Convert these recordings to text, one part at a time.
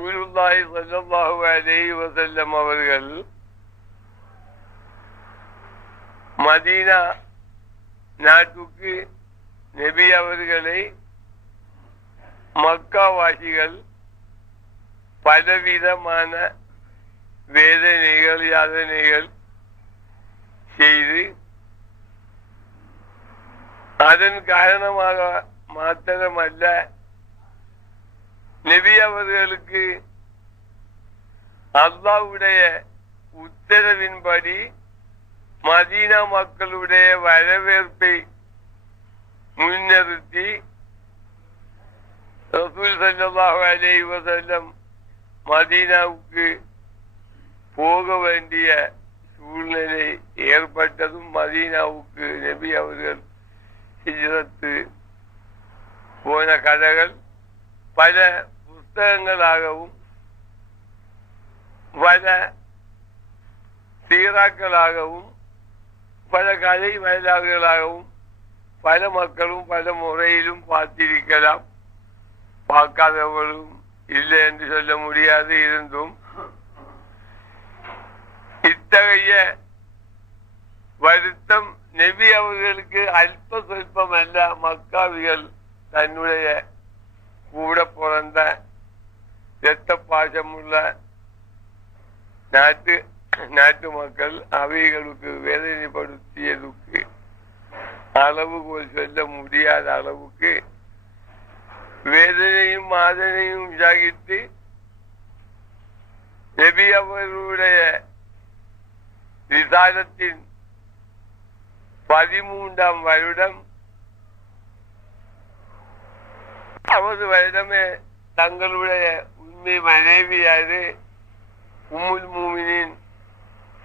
ரசூலுல்லாஹி ஸல்லல்லாஹு அலைஹி வஸல்லம் அவர்கள் மதீனா நாட்டுக்கு நபி அவர்களை மக்காவாசிகள் பலவிதமான வேதனைகள் யாதனைகள் செய்து அதன் காரணமாக மாத்திரமல்ல நபி அவர்களுக்கு அல்லாஹ்வுடைய உத்தரவின்படி மதீனா மக்களுடைய வரவேற்பை முன்னிறுத்தி ரசூல் ஸல்லல்லாஹு அலைஹி வஸல்லம் மதீனாவுக்கு போக வேண்டிய சூழ்நிலை ஏற்பட்டதும் மதீனாவுக்கு நபி அவர்கள் ஹிஜ்ரத்து போன கதைகள் பல புஸ்தகங்களாகவும் பல சீராக்களாகவும் பல கதை வரலாறுகளாகவும் பல மக்களும் பல முறையிலும் பார்த்திருக்கலாம். பார்க்காதவர்களும் இல்லை என்று சொல்ல முடியாது. இருந்தும் இத்தகைய வருத்தம் நபி அவர்களுக்கு அல்ப சொல்பம் அல்ல. மக்காவிகள் தன்னுடைய கூட பிறந்த இரத்த பாசமுள்ள நாட்டு மக்கள் அவைகளுக்கு வேதனைப்படுத்தியதுக்கு அளவுகோல் சொல்ல முடியாத அளவுக்கு வேதனையும் மாதனையும் ஜாகித்து நபி அவர்களுடைய ரிசாலத்தின் 13ஆம் வருடம் வருடமே தங்களுடைய உண்மை மனைவியாரு உம்முல் மூமினின்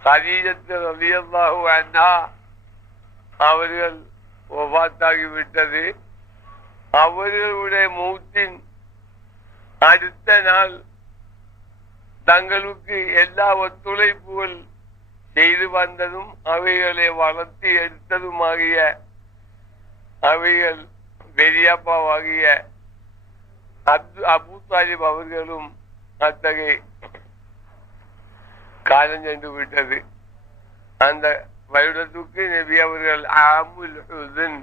கதீஜத்து ரலியல்லாஹு அன்ஹா அவர்கள் வஃபாத்தாகிவிட்டது. அவர்களுடைய மௌத்தின் அடுத்த நாள் தங்களுக்கு எல்லா ஒத்துழைப்புகள் செய்து வந்ததும் அவைகளை வளர்த்து எடுத்ததுமாகிய அவைகள் பெரியப்பாவாகிய அபூ தாலிப் அவர்களும் அத்தகைய காலம் சென்று விட்டது. அந்த வருடத்துக்கு நபி அவர்கள் ஆமுல் ஹுஸ்ன்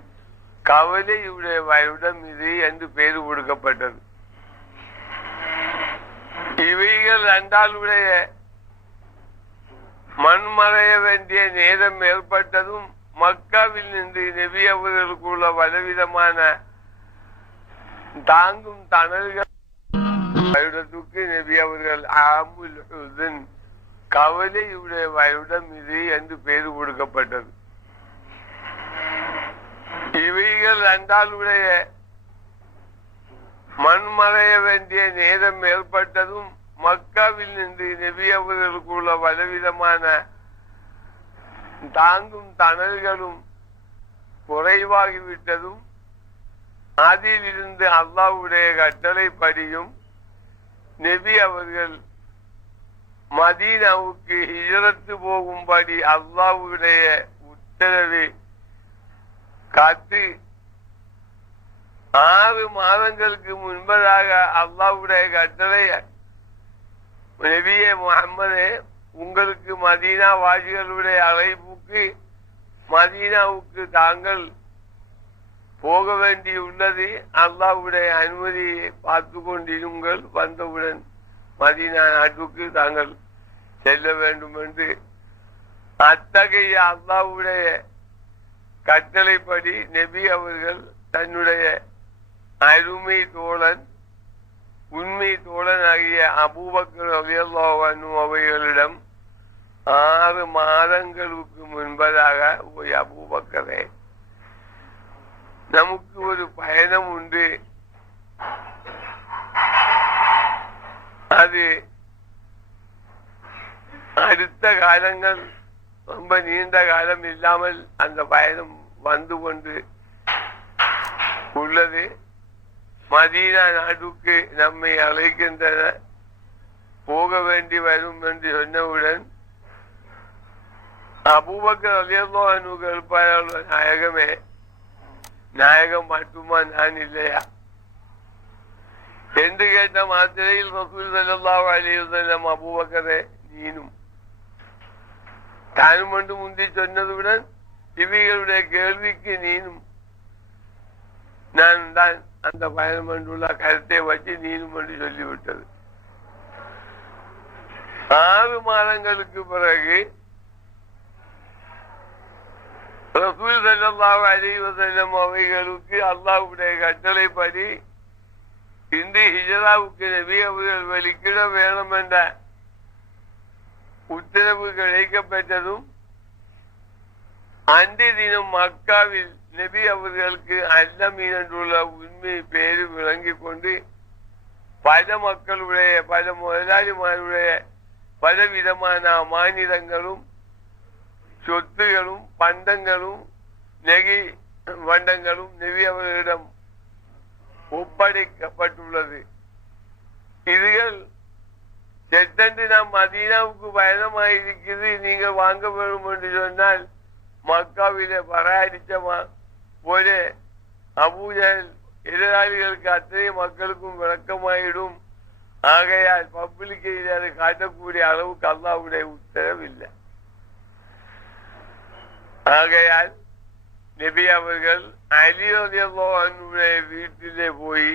கவலையுடைய வருடம் இது என்று பெயர் கொடுக்கப்பட்டது. இவைகள் ரெண்டாளுடைய மண்மறைய வேண்டிய நேரம் ஏற்பட்டதும் மக்காவில் நின்று நபி அவர்களுக்குள்ள பலவிதமான தாங்கும் தணல்கள் வருடத்துக்கு நபி அவர்கள் ஆமுல் ஹுஸ்ன் கவலையுடைய வருடம் இது என்று பெயர் கொடுக்கப்பட்டது. இவைகள் ரெண்டாளுடைய மண்மறைய வேண்டிய நேரம் ஏற்பட்டதும் மக்காவில் நின்று நபி அவர்களுக்குள்ள பலவிதமான தாங்கும் தணல்களும் குறைவாகிவிட்டதும் அதில் இருந்து அல்லாஹ்வுடைய கட்டளைப்படியும் நபி அவர்கள் மதீனாவுக்கு ஹிஜ்ரத்து போகும்படி அல்லாஹ்வுடைய உத்தரவை காத்து 6 மாதங்களுக்கு முன்பதாக அல்லாஹ்வுடைய கட்டளை நபியே முஹம்மதே உங்களுக்கு மதீனா வாசிகளுடைய அழைப்புக்கு மதீனாவுக்கு தாங்கள் போக வேண்டியுள்ளது. அல்லாஹ்வுடைய அனுமதியை பார்த்து கொண்டிருங்கள். வந்தவுடன் மதீனா நாட்டுக்கு தாங்கள் செல்ல வேண்டும் என்று அத்தகைய அல்லாஹ்வுடைய கட்டளைப்படி நபி அவர்கள் தன்னுடைய அருமை தோழன் உண்மை தோழன் ஆகிய அபூபக்கர் ரலியல்லாஹு அன்ஹு அவைகளிடம் 6 மாதங்களுக்கு முன்பதாக போய் அபூபக்கரே நமக்கு ஒரு பயணம் உண்டு. அது அடுத்த காலங்கள் ரொம்ப நீண்ட காலம் இல்லாமல் அந்த பயணம் வந்து கொண்டு உள்ளது. மதீனா நாட்டுக்கு நம்மை அழைக்கின்றன, போக வேண்டி வரும் என்று சொன்னவுடன் அபூபக்கர் ரலியல்லாஹு அன்ஹு கேட்பார்கள், நாயகமே, நாயகம் மட்டுமா நான் இல்லையா? என்று கேட்ட மாத்திரையில் ரசூல் ஸல்லல்லாஹு அலைஹி வஸல்லம் அபூபக்கரே நீனும் தானும் என்று முந்தி சொன்னதுடன் இவைகளுடைய கேள்விக்கு நீனும் நான் தான் அந்த பயணம் என்றுள்ள கருத்தை வச்சு நீனும் என்று சொல்லிவிட்டது. 6 மாதங்களுக்கு பிறகு ரசூல் ஸல்லல்லாஹு அலைஹி வஸல்லம் அவைகளுக்கு அல்லாஹ்வுடைய கட்டளைப்படி இந்த ஹிஜ்ராவுக்கு நபி அவர்கள் வெளிக்கிட வேணும் என்ற உத்தரவு கிடைக்கப்பட்டதும் அன்றைய தினம் மக்காவில் நபி அவர்களுக்கு அல்லமீன் என்றுள்ள உண்மை பேரு விளங்கிக் கொண்டு பல மக்களுடைய பல முதலாளிமாருடைய பலவிதமான அமானிதங்களும் சொத்துகளும் பண்டங்களும் நெகி வண்டங்களும் நபி அவர்களிடம் ஒப்படைக்கப்பட்டுள்ளது. இதுகள் செட்டன்று நாம் மதீனாவுக்கு பயணமாயிருக்கிறது, நீங்கள் வாங்க வேண்டும் என்று சொன்னால் மக்காவிலே பராடிச்ச போல அபூஜல் எதிராளிகளுக்கு அத்தனை மக்களுக்கும் விளக்கமாயிடும். ஆகையால் பப்ளிக்கில் அதை காட்டக்கூடிய அளவுக்கு அல்லாஹ்வுடைய உத்தரவில்லை. ஆகையால் நபி அவர்கள் அலி ரலியல்லாஹு அன்ஹுடைய வீட்டிலே போய்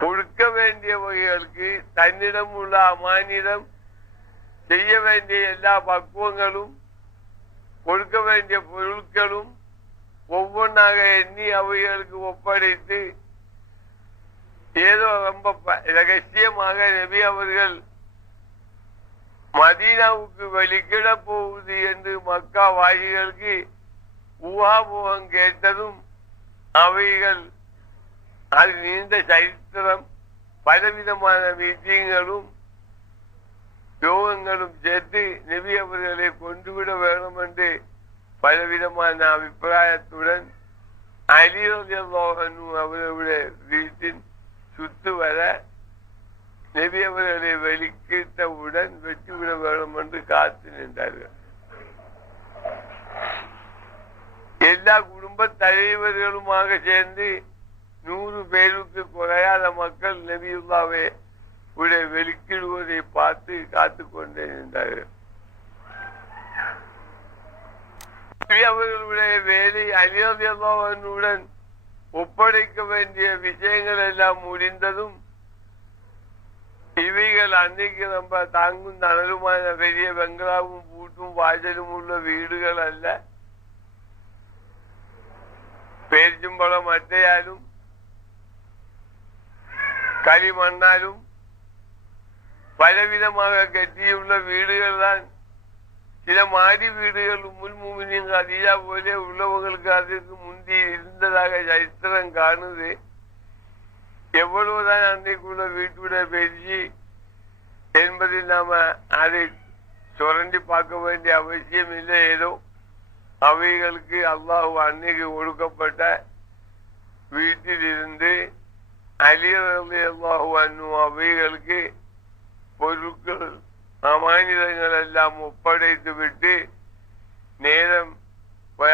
கொடுக்க வேண்டிய வகைகளுக்கு தன்னிடம் உள்ள அமானிடம் செய்ய வேண்டிய எல்லா பக்குவங்களும் கொடுக்க வேண்டிய பொருட்களும் ஒவ்வொன்றாக எண்ணி அவைகளுக்கு ஒப்படைத்து ஏதோ ரொம்ப ரகசியமாக நபி அவர்கள் மதீனாவுக்கு வெளிக்கிட போகுது என்று மக்கா வாசிகளுக்கு ஊகாபோகம் கேட்டதும் அவைகள் அது நீண்ட சரித்திரம் பலவிதமான மீட்டிங்களும் யோகங்களும் சேர்த்து நபி அவர்களை கொண்டுவிட வேண்டும் என்று பலவிதமான அபிப்பிராயத்துடன் அலி ரலியல்லாஹு அன்ஹு அவர்களுடைய வீட்டின் சுத்து வர நபி அவர்களை வெளிக்கிட்டவுடன் வெற்றிவிட வேண்டும் என்று காத்து நின்றார்கள். எல்லா குடும்ப தலைவர்களுமாக சேர்ந்து 100 பேருக்கு குறையாத மக்கள் நபியுல்லாவை வெளிக்கிடுவதை பார்த்து காத்து கொண்டே நின்றார்கள். அவர்களுடைய வேலை அலி ரலியல்லாஹு அன்ஹுவுடன் ஒப்படைக்க வேண்டிய விஷயங்கள் எல்லாம் முடிந்ததும் இவைகள் அன்னைக்கு நம்ம தாங்கும் தனலுமான பெரிய பெங்களாவும் பூட்டும் வாசலும் உள்ள வீடுகள் அல்ல, பேச்சும்பழம் அட்டையாலும் களிமண்ணாலும் பலவிதமாக கட்டியுள்ள வீடுகள் தான். சில மாடி வீடுகள் உம்முல் முஃமினீன் கதீஜா போல உள்ளவங்களுக்கு அதற்கு முந்தி இருந்ததாக சரித்திரம் காணுது. எவ்வளவுதான் அன்றைக்குள்ள வீட்டுடைய பேச்சு என்பதில் நாம அதை சுரண்டி பார்க்க வேண்டிய அவசியம் இல்லை. ஏதோ அவைகளுக்கு அல்லாஹ் அன்னைக்கு ஒடுக்கப்பட்ட வீட்டில் இருந்து அலி ரலியல்லாஹு அன்ஹு அவைகளுக்கு பொருட்கள் அமானிதங்கள் எல்லாம் ஒப்படைத்து விட்டு நேரம்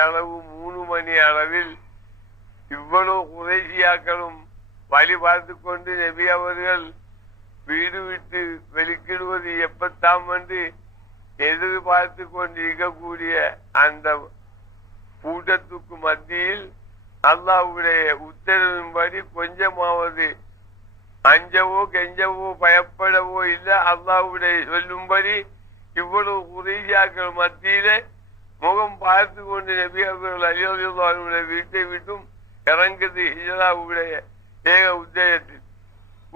அளவு 3 மணி அளவில் இவ்வளவு குறைசியாக்களும் வழி பார்த்து கொண்டு நபி அவர்கள் வீடு விட்டு வெளிக்கிடுவது எப்பத்தாம் என்று எதிர்பார்த்து கொண்டிருக்கக்கூடிய அந்த கூட்டத்துக்கு மத்தியில் அல்லாஹ்வுடைய உத்தரவின்படி கொஞ்சமாவது அஞ்சவோ கெஞ்சவோ பயப்படவோ இல்லை. அல்லாஹ்வுடைய சொல்லும்படி இவ்வளவு குறைசியாக்கள் மத்தியிலே முகம் பார்த்து கொண்டு நபி அவர்கள் அலி ரலியல்லாஹு அன்ஹுடைய வீட்டை விட்டும் இறங்குது. ஹிஜ்ராவுடைய ஏக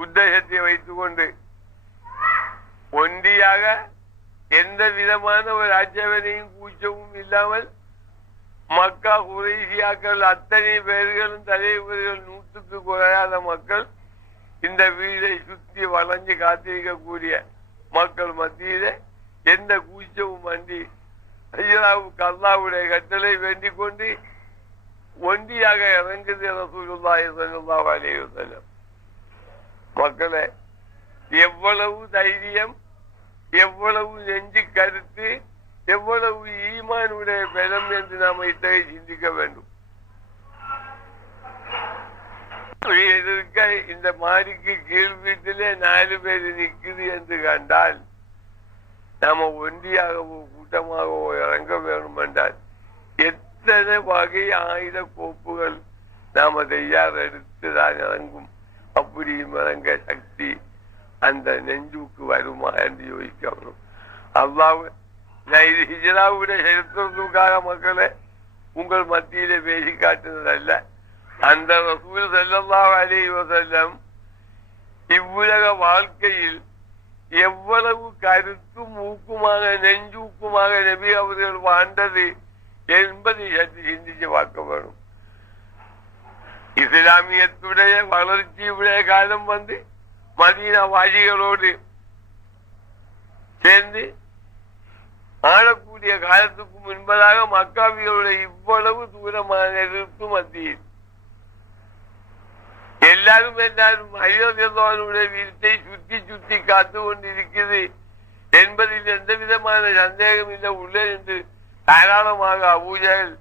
உத்தேசத்தை வைத்துக் கொண்டு ஒன்றியாக எந்த விதமான ஒரு ஆட்சேபனையும் கூச்சமும் இல்லாமல் மக்கா குறைசியாக்கள் அத்தனை பேர்களும் தலைவர்கள் 100க்கு குறையாத மக்கள் இந்த வீடை சுற்றி வளைஞ்சு காத்திருக்கக்கூடிய மக்கள் மத்தியில எந்த கூச்சமும் அண்டி ஹிஜ்ராவுக்கு அல்லாஹ்வுடைய கட்டளை வேண்டிக் கொண்டு ஒன்றியாக இறங்குது ரசூலுல்லாஹி ஸல்லல்லாஹு அலைஹி வஸல்லம். மக்களே, எவ்வளவு தைரியம், எவ்வளவு நெஞ்சு கருத்து, எவ்வளவு ஈமானுடைய பலம் என்று நாம் இத்தகைய சிந்திக்க வேண்டும். எதிர்க்க இந்த மாடிக்கு கீழ் வீட்டிலே 4 பேர் நிற்குது என்று கண்டால் நாம ஒன்றியாகவோ கூட்டமாகவோ இறங்க வேணும் என்றால் எத்தனை வகை ஆயுத கோப்புகள் நாம தயார் எடுத்துதான் இறங்கும். அப்படியும் இறங்க சக்தி அந்த நெஞ்சுக்கு வருமா என்று யோசிக்கணும். அல்லாஹ் நான் இது ஹிஜ்ராவுடைய சரித்திரத்துக்காக மக்களை உங்கள் மத்தியிலே பேசி காட்டுனதல்ல. அந்த ரசூல் ஸல்லல்லாஹு அலைஹி வஸல்லம் இவ்வுலக வாழ்க்கையில் எவ்வளவு கருத்தும் ஊக்குமாக நெஞ்சூக்குமாக நபி அவர்கள் வாழ்ந்தது என்பதை சற்று சிந்திச்சு பார்க்க வேணும். இஸ்லாமியத்துடைய வளர்ச்சியுடைய காலம் வந்து மதீனா வாசிகளோடு சேர்ந்து ஆளக்கூடிய காலத்துக்கு முன்பதாக மக்காவிகளுடைய இவ்வளவு தூரமான எதிர்ப்பு மத்தியில் எல்லாரும் அயோத்தியனுடைய வீட்டை சுற்றி சுற்றி காத்து கொண்டிருக்கிறது என்பதில் எந்த விதமான சந்தேகம் இல்லை. உள்ளே என்று தாராளமாக அபூஜல்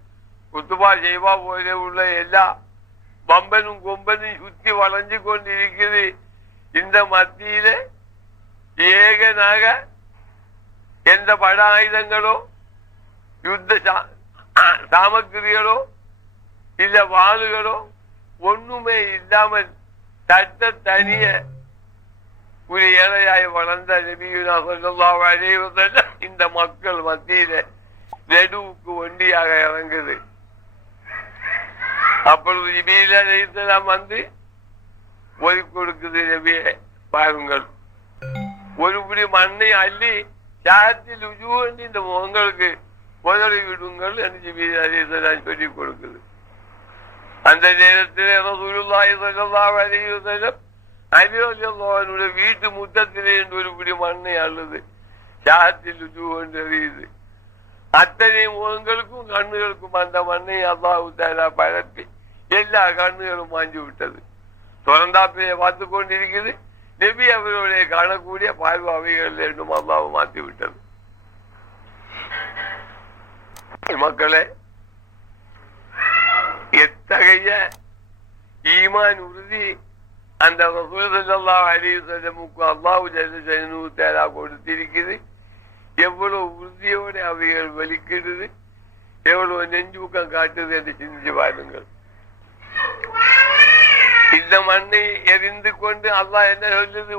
குத்துபா செய்வா போல உள்ள எல்லா பம்பனும் கொம்பனும் சுற்றி வளைஞ்சு கொண்டிருக்கிறது. இந்த மத்தியில ஏகனாக எந்த பட ஆயுதங்களோ யுத்த சாமக்கிரிகளோ இல்ல வாளுகளோ ஒண்ணுமே இல்லாமல் சட்ட தனிய ஒரு ஏழையாய் வளர்ந்த நபியுனா ஸல்லல்லாஹு அலைஹி வஸல்லம் இந்த மக்கள் மத்தியில நெடுவுக்கு ஒண்டியாக இறங்குது. அப்பொழுது ஜிப்ரீல் அலைஹிஸ்ஸலாம் வந்து ஒதுக்கி கொடுக்குது. நபியே பாருங்கள், ஒரு புடி மண்ணை அள்ளி சாத்தில் உஜூன்னு இந்த முகங்களுக்கு முதலி விடுங்கள் என்று ஜிப்ரீல் அலைஹிஸ்ஸலாம் சொல்லி கொடுக்குது. அந்த நேரத்திலே ரசூலுல்லாஹி ஸல்லல்லாஹு அலைஹி வஸல்லம் அலி ரலியல்லாஹு அன்ஹுடைய வீட்டு முற்றத்திலே ஒரு பிடி மண்ணை அள்ளுது. சாத்தில் உஜூன்னு எறியுது. அத்தனை முகங்களுக்கும் கண்ணுகளுக்கும் அந்த மண்ணை அல்லாஹ் தஆலா பரப்பி எல்லா கண்ணுகளும் மாஞ்சி விட்டது. திறந்தாப்பிலே பார்த்து கொண்டிருக்கிறது. நபி அவர்களுடைய காணக்கூடிய பார்வைகள் என்றும் அல்லாஹ் மாற்றி விட்டது. மக்களே, எத்தகைய ஈமான் உறுதி அந்த ரசூல் ஸல்லல்லாஹு அலைஹி வஸல்லமுக்கு அல்லாஹ் ஜல்ல ஜலாலுஹு தஆலா கொடுத்திருக்கிறது. எவ்வளவு உறுதியோடு அவைகள் வெளிக்கிடுது, எவ்வளவு நெஞ்சூக்கம் காட்டுது என்று சிந்திச்சு பாருங்கள். இந்த மண்ணை எரிந்து கொண்டு அல்லாஹ் என்ன சொல்லுது?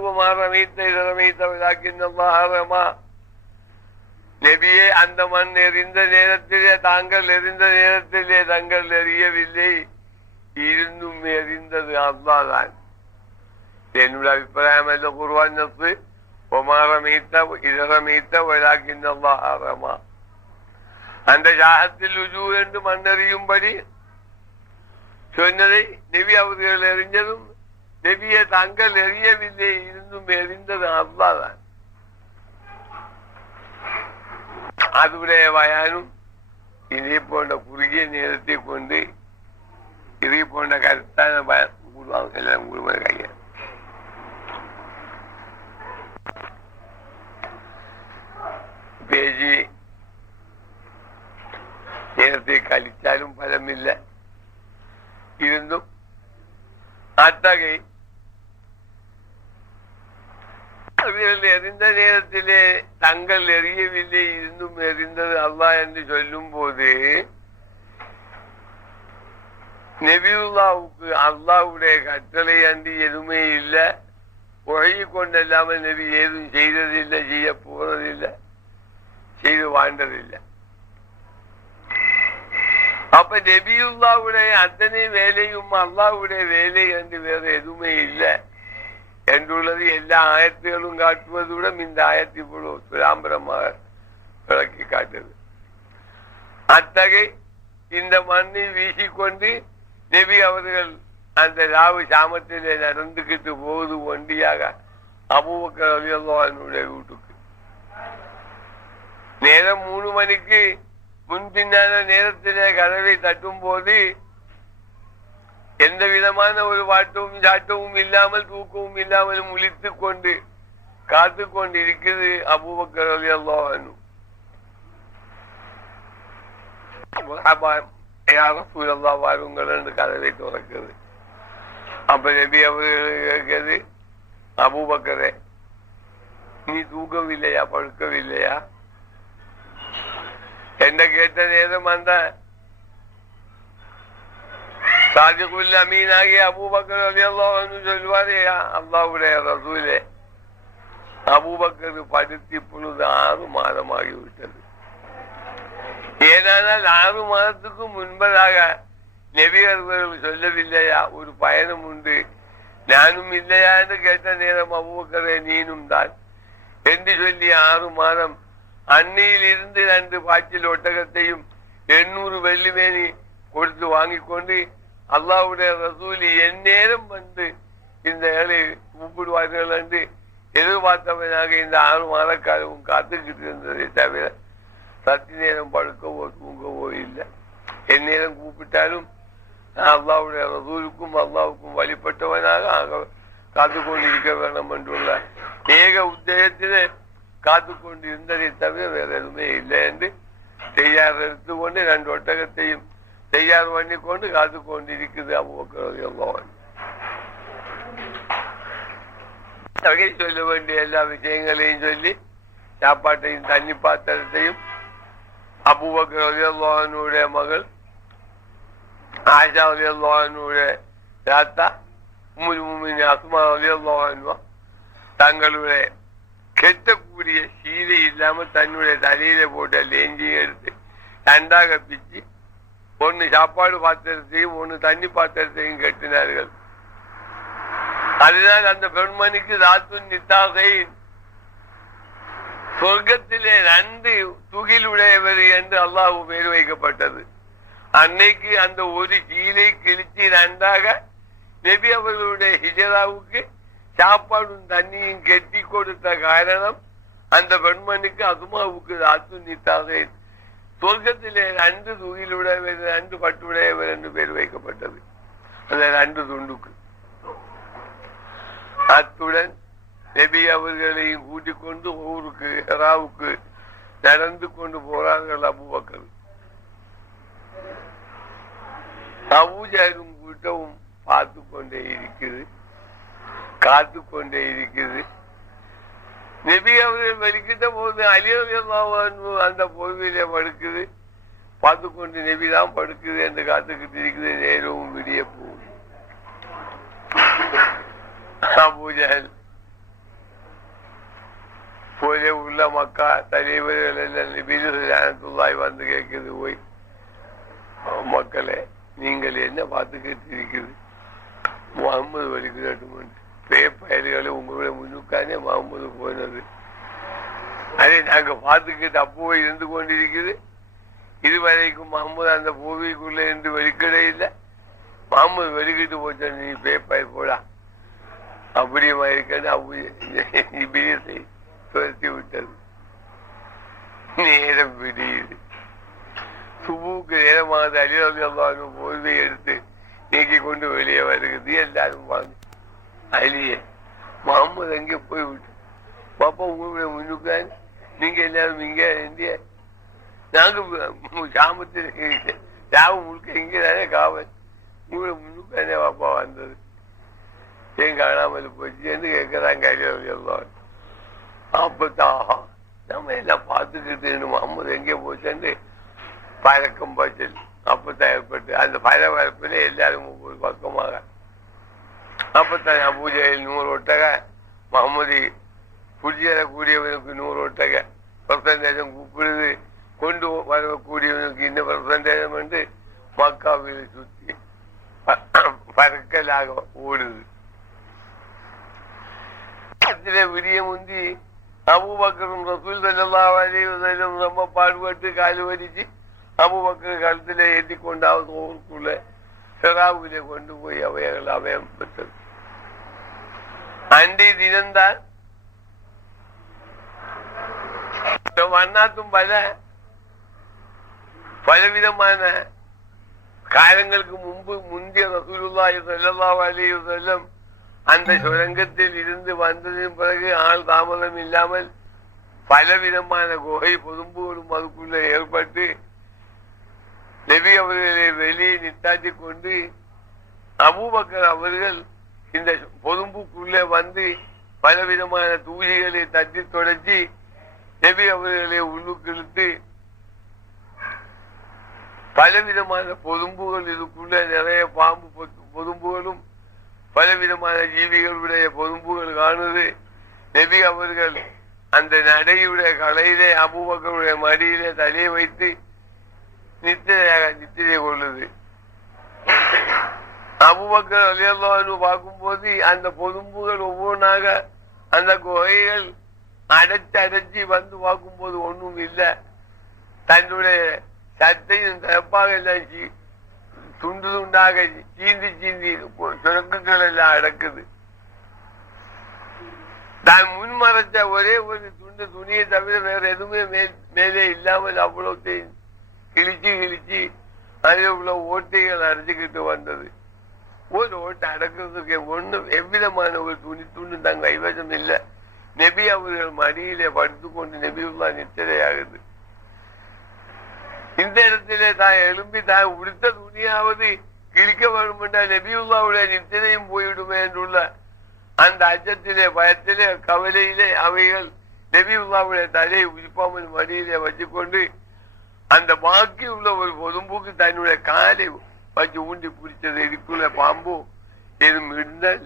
நபியே, அந்த மண் எரிந்த நேரத்திலே தாங்கள் எரிந்த நேரத்திலே தாங்கள் எரியவில்லை, இருந்தும் எரிந்தது அல்லாஹ் தான். என்னுடைய அபிப்பிராயம் அல்ல குர்ஆன் நஸ் அந்த ஜாஹத்தில் உஜூ என்று மண்ணெறியும்படி சொன்னதை நபி அவர்கள் எறிஞ்சதும் நபியை தாங்கள் எரியவில்லை, இருந்தும் எரிந்தது அல்லாஹ் தான். அதுடைய வயானும் இதே போன்ற குறுகிய நேரத்தை கொண்டு இதே போன்ற கருத்தான எல்லாம் கைய பேசி நேரத்தை கழித்தாலும் பலமில்லை. இருந்தும் அத்தகை எரிந்த நேரத்திலே தங்கள் எரியவில்லை, இருந்தும் எரிந்தது அல்லாஹ் என்று சொல்லும் போது நபியுல்லாவுக்கு அல்லாஹ்வுடைய கட்டளை அன்றி எதுவுமே இல்லை. உழையை கொண்டல்லாமல் நபி ஏதும் செய்ததில்லை, செய்ய போறதில்லை, செய்து வாழ்ந்ததில்லை. அப்ப நபியுல்லாவுடைய அத்தனை வேலையும் அல்லாஹ்வுடைய வேலை என்று வேற எதுவுமே இல்லை என்றுள்ளது எல்லா ஆயத்துகளும் காட்டுவதுடன் இந்த ஆயத்தை இவ்வளவு சுராம்பரமாக விளக்கி காட்டுது. அத்தகை இந்த மண்ணை வீசிக்கொண்டு நபி அவர்கள் அந்த ராவு சாமத்திலே நடந்துகிட்டு போகுது ஒண்டியாக அபூபக்கர் ரலியல்லாஹு அன்ஹுடைய வீட்டுக்கு. நேரம் 3 மணிக்கு முன்பின்னான நேரத்திலே கதவை தட்டும் போது எந்த விதமான ஒரு வாட்டவும் சாட்டவும் இல்லாமல் தூக்கமும் இல்லாமல் முழித்துக் கொண்டு காத்து கொண்டு இருக்குது அபூபக்கர் ரலியல்லாஹு அன்ஹு. யா ரசூலல்லாஹ் வாருங்கள் என்று கதவை திறக்குது. அப்ப நபி அவர்கள் கேட்கிறது, அபூபக்கரே நீ தூங்கவில்லையா, படுக்கவில்லையா என்ன கேட்ட நேரம் அந்த சாதிக்குள்ள அமீனாகி அபூபக்கர் ரலியல்லாஹு அன்ஹு சொல்வாரே, அல்லாஹ்வுடைய ரசூலே அபூபக்கர் படுத்து இப்பொழுது 6 மாதமாகிவிட்டது. ஏனால் 6 மாதத்துக்கு முன்பதாக நபி அவர்கள் சொல்லவில்லையா ஒரு பயணம் உண்டு, நானும் இல்லையா என்று கேட்ட நேரம் அபூபக்கரே நீனும் தான் என்று சொல்லி 6 மாதம் அன்னையில் இருந்து 2 பாய்ச்சல் ஒட்டகத்தையும் 800 வெள்ளிமேனி கொடுத்து வாங்கி கொண்டு அல்லாஹ்வுடைய ரசூல் எந்நேரம் வந்து இந்த ஏழை கூப்பிடுவார்கள் என்று எதிர்பார்த்தவனாக இந்த 6 மாத காலமும் காத்துக்கிட்டு இருந்ததை தவிர சத்தி நேரம் படுக்கவோ தூங்கவோ இல்லை. எந்நேரம் கூப்பிட்டாலும் அல்லாஹ்வுடைய ரசூலுக்கும் அல்லாஹ்வுக்கும் வழிபட்டவனாக காத்து கொண்டிருக்க வேண்டும் என்றுள்ள ஏக உத்தேசத்திலே காத்து கொண்டு இருந்ததை தவிர வேற எதுவுமே இல்லை என்று செய்யார் எடுத்துக்கொண்டு 2 ஒட்டகத்தையும் செய்யார் பண்ணி கொண்டு காத்து கொண்டு இருக்குது அபூபக்கர் ரலியல்லாஹு அன்ஹு. சொல்ல வேண்டிய எல்லா விஷயங்களையும் சொல்லி சாப்பாட்டையும் தண்ணி பாத்திரத்தையும் அபூபக்கர் ரலியல்லாஹு அன்ஹுடைய மகள் ஆயிஷா ரலியல்லாஹு அன்ஹுடைய தாத்தா உம்முல் முஃமினீன் அஸ்மா ரலியல்லாஹு அன்ஹா தங்களுடைய கெட்டக்கூடிய சீலை இல்லாம தன்னுடைய தலையில போட்ட லேஞ்சியும் எடுத்து 2ஆக பிச்சு 1 சாப்பாடு பாத்திரத்தையும் 1 தண்ணி பாத்திரத்தையும் கட்டினார்கள். அதனால் அந்த பெண்மணிக்கு ராத்துன் நித்தாகை சொர்க்கத்திலே 2 துகிலுடையவர் என்று அல்லாஹ் பேர் வைக்கப்பட்டது. அன்னைக்கு அந்த ஒரு சீலை கிழிச்சு 2ஆக நபி அவர்களுடைய ஹிஜராவுக்கு சாப்பாடும் தண்ணியும் கெட்டி கொடுத்த காரணம் அந்த பெண்மணிக்கு அசுமாவுக்கு ராத்துன் நித்தாகை சொர்க்கத்திலே 2 துகிலுடையவர் 2 பட்டுடையவர் என்று பேர் வைக்கப்பட்டது அந்த 2 துண்டுக்கு. அத்துடன் நபி அவர்களையும் கூட்டிக் கொண்டு ஊருக்கு ஹெராவுக்கு நடந்து கொண்டு போறார்கள் அபூபக்கர். அபூஜஹலும் கூட்டவும் பார்த்து கொண்டே இருக்குது, காத்து கொண்டே இருக்குது. நபி அவர்கள் வெளிக்கிட்ட போது அலி ரலியல்லாஹு அன்ஹு அந்த பொறுமையிலே படுக்குது, பார்த்து கொண்டு நபிதான் படுக்குது என்று காத்துக்கிட்டு இருக்குது. நேரமும் விடிய போகுது. அபூஜஹல் போல உள்ள மக்கா தலைவர்கள் எல்லாம் நபி வந்து கேட்குது, போய் மக்களே நீங்கள் என்ன பார்த்துக்கிட்டு இருக்குது, முகம்மது வலிக்குது பேப்பயல்களை உங்களுடைய முன்னுக்கானே முகம்மது போனது, அதை நாங்க பார்த்துக்கிட்டு அப்போ இருந்து கொண்டிருக்குது. இதுவரைக்கும் முகம்மது அந்த பூமிக்குள்ள இருந்து வெளிக்கடை இல்லை, முகம்மது வெளிக்கிட்டு போச்ச நீ பேப்பயல் போடா அப்படியுமா இருக்க துரத்தி விட்டது. நேரம் விடியுது, சுபுக்கு நேரமானது. அலி ரலியல்லாஹு அன்ஹு போர்வை எடுத்து நீக்கி கொண்டு வெளியே வருகிறது. எல்லாரும் வாங்க அலியே முகம்மது அங்கே போய் விட்டு பாப்பா உங்களுடைய முன்னுக்கான் நீங்க எல்லாரும் இங்க இந்திய நாங்க சாமத்தில் ராவு முழுக்க இங்கே தானே காவல், உங்களுடைய முன்னுக்கானே பாப்பா வந்தது ஏன் காணாமல் போச்சு என்று கேட்கிறாங்க அலி ரலியல்லாஹு அன்ஹு. அப்பதான் நம்ம எல்லாம் பார்த்துக்கிட்டு முகம்மது எங்கே போச்சு பழக்கம் பச்சல் அப்பத்தான் ஏற்பட்டு அந்த பரபரப்பில் எல்லாரும் ஒவ்வொரு பக்கமாக. அப்பத்தான் அபூஜஹல் 100 ஒட்டக, முகம்மது குடியேறக்கூடியவனுக்கு 100 ஒட்டக பர்சன்டேஜம் கூப்பிடுது, கொண்டு வரக்கூடியவனுக்கு இன்னும் பர்சன்டேஜம் என்று மக்காவில் சுற்றி பறக்கலாக ஓடுது. விடிய முந்தி அபூபக்கரும் ரசூல் ஸல்லல்லாஹு அலைஹி வஸல்லம் ரொம்ப பாடுபட்டு காலு வலிச்சு அபூபக்கர் கழுத்துல ஏற்றி கொண்டாவது ஊருக்குள்ள ஹெராவிலே கொண்டு போய் அவைகள் அபயம் பெற்றது. அன்றைய தினம்தான் அண்ணாத்தும் பலவிதமான காலங்களுக்கு முந்தைய ரசூலுல்லாஹி ஸல்லல்லாஹு அலைஹி வஸல்லம் அந்த சுரங்கத்தில் இருந்து வந்ததின் பிறகு ஆள் தாமதம் இல்லாமல் பலவிதமான குகை பொதும்புகளும் அதுக்குள்ள ஏற்பட்டு நபி அவர்களை வெளியே நித்தாட்டி கொண்டு அபூபக்கர் அவர்கள் இந்த பொதும்புக்குள்ளே வந்து பலவிதமான தூசிகளை தட்டி தொடச்சி நபி அவர்களை உள்ளுக்கு இழுத்து பலவிதமான பொதும்புகள், இதுக்குள்ள நிறைய பாம்பு பொதும்புகளும் பலவிதமான ஜீவிகளுடைய பொதும்புகள் காணுது. நபி அவர்கள் அந்த நடையுடைய கலையிலே அபூபக்கருடைய மடியிலே தலையை வைத்து நித்திரை கொள்ளுது. அபூபக்கர் ரலியல்லாஹு அன்ஹு பார்க்கும்போது அந்த பொதும்புகள் ஒவ்வொன்றாக அந்த குகைகள் அடைச்சி வந்து பார்க்கும்போது ஒண்ணும் இல்லை. தன்னுடைய சத்தையும் தரப்பாக எல்லாம் துண்டு துண்டாக சீந்தி சுரக்கங்கள் எல்லாம் அடக்குது. தான் முன்மறைச்ச ஒரே ஒரு துண்டு துணியை தவிர வேற எதுவுமே மேலே இல்லாமல் அவ்வளவு கிழிச்சு அதில் உள்ள ஓட்டைகள் அரைச்சுக்கிட்டு வந்தது. ஒரு ஓட்டை அடக்கிறதுக்கு ஒண்ணும் எவ்விதமான ஒரு துண்டு தங்க கைவசம் இல்லை. நபி அவர்கள் மடியிலே படுத்துக்கொண்டு நபியுல்லா நித்திரையாகுது. இந்த இடத்திலே தான் எழும்பி தான் உடுத்த துணியாவது கிழிக்க வேண்டும் என்றால் நபியுல்லாவுடைய நித்திரையும் போய்விடுமே என்றுள்ள அந்த அச்சத்திலே, பயத்திலே, கவலையிலே அவைகள் நபியுல்லாவுடைய தலையை உயிப்பாமல் மடியிலே வச்சுக்கொண்டு அந்த பாக்கி உள்ள ஒரு பொதும்புக்கு தன்னுடைய காலை வச்சு ஊண்டி பிடிச்சது. இதுக்குள்ள பாம்போ எதுவும் இருந்தால்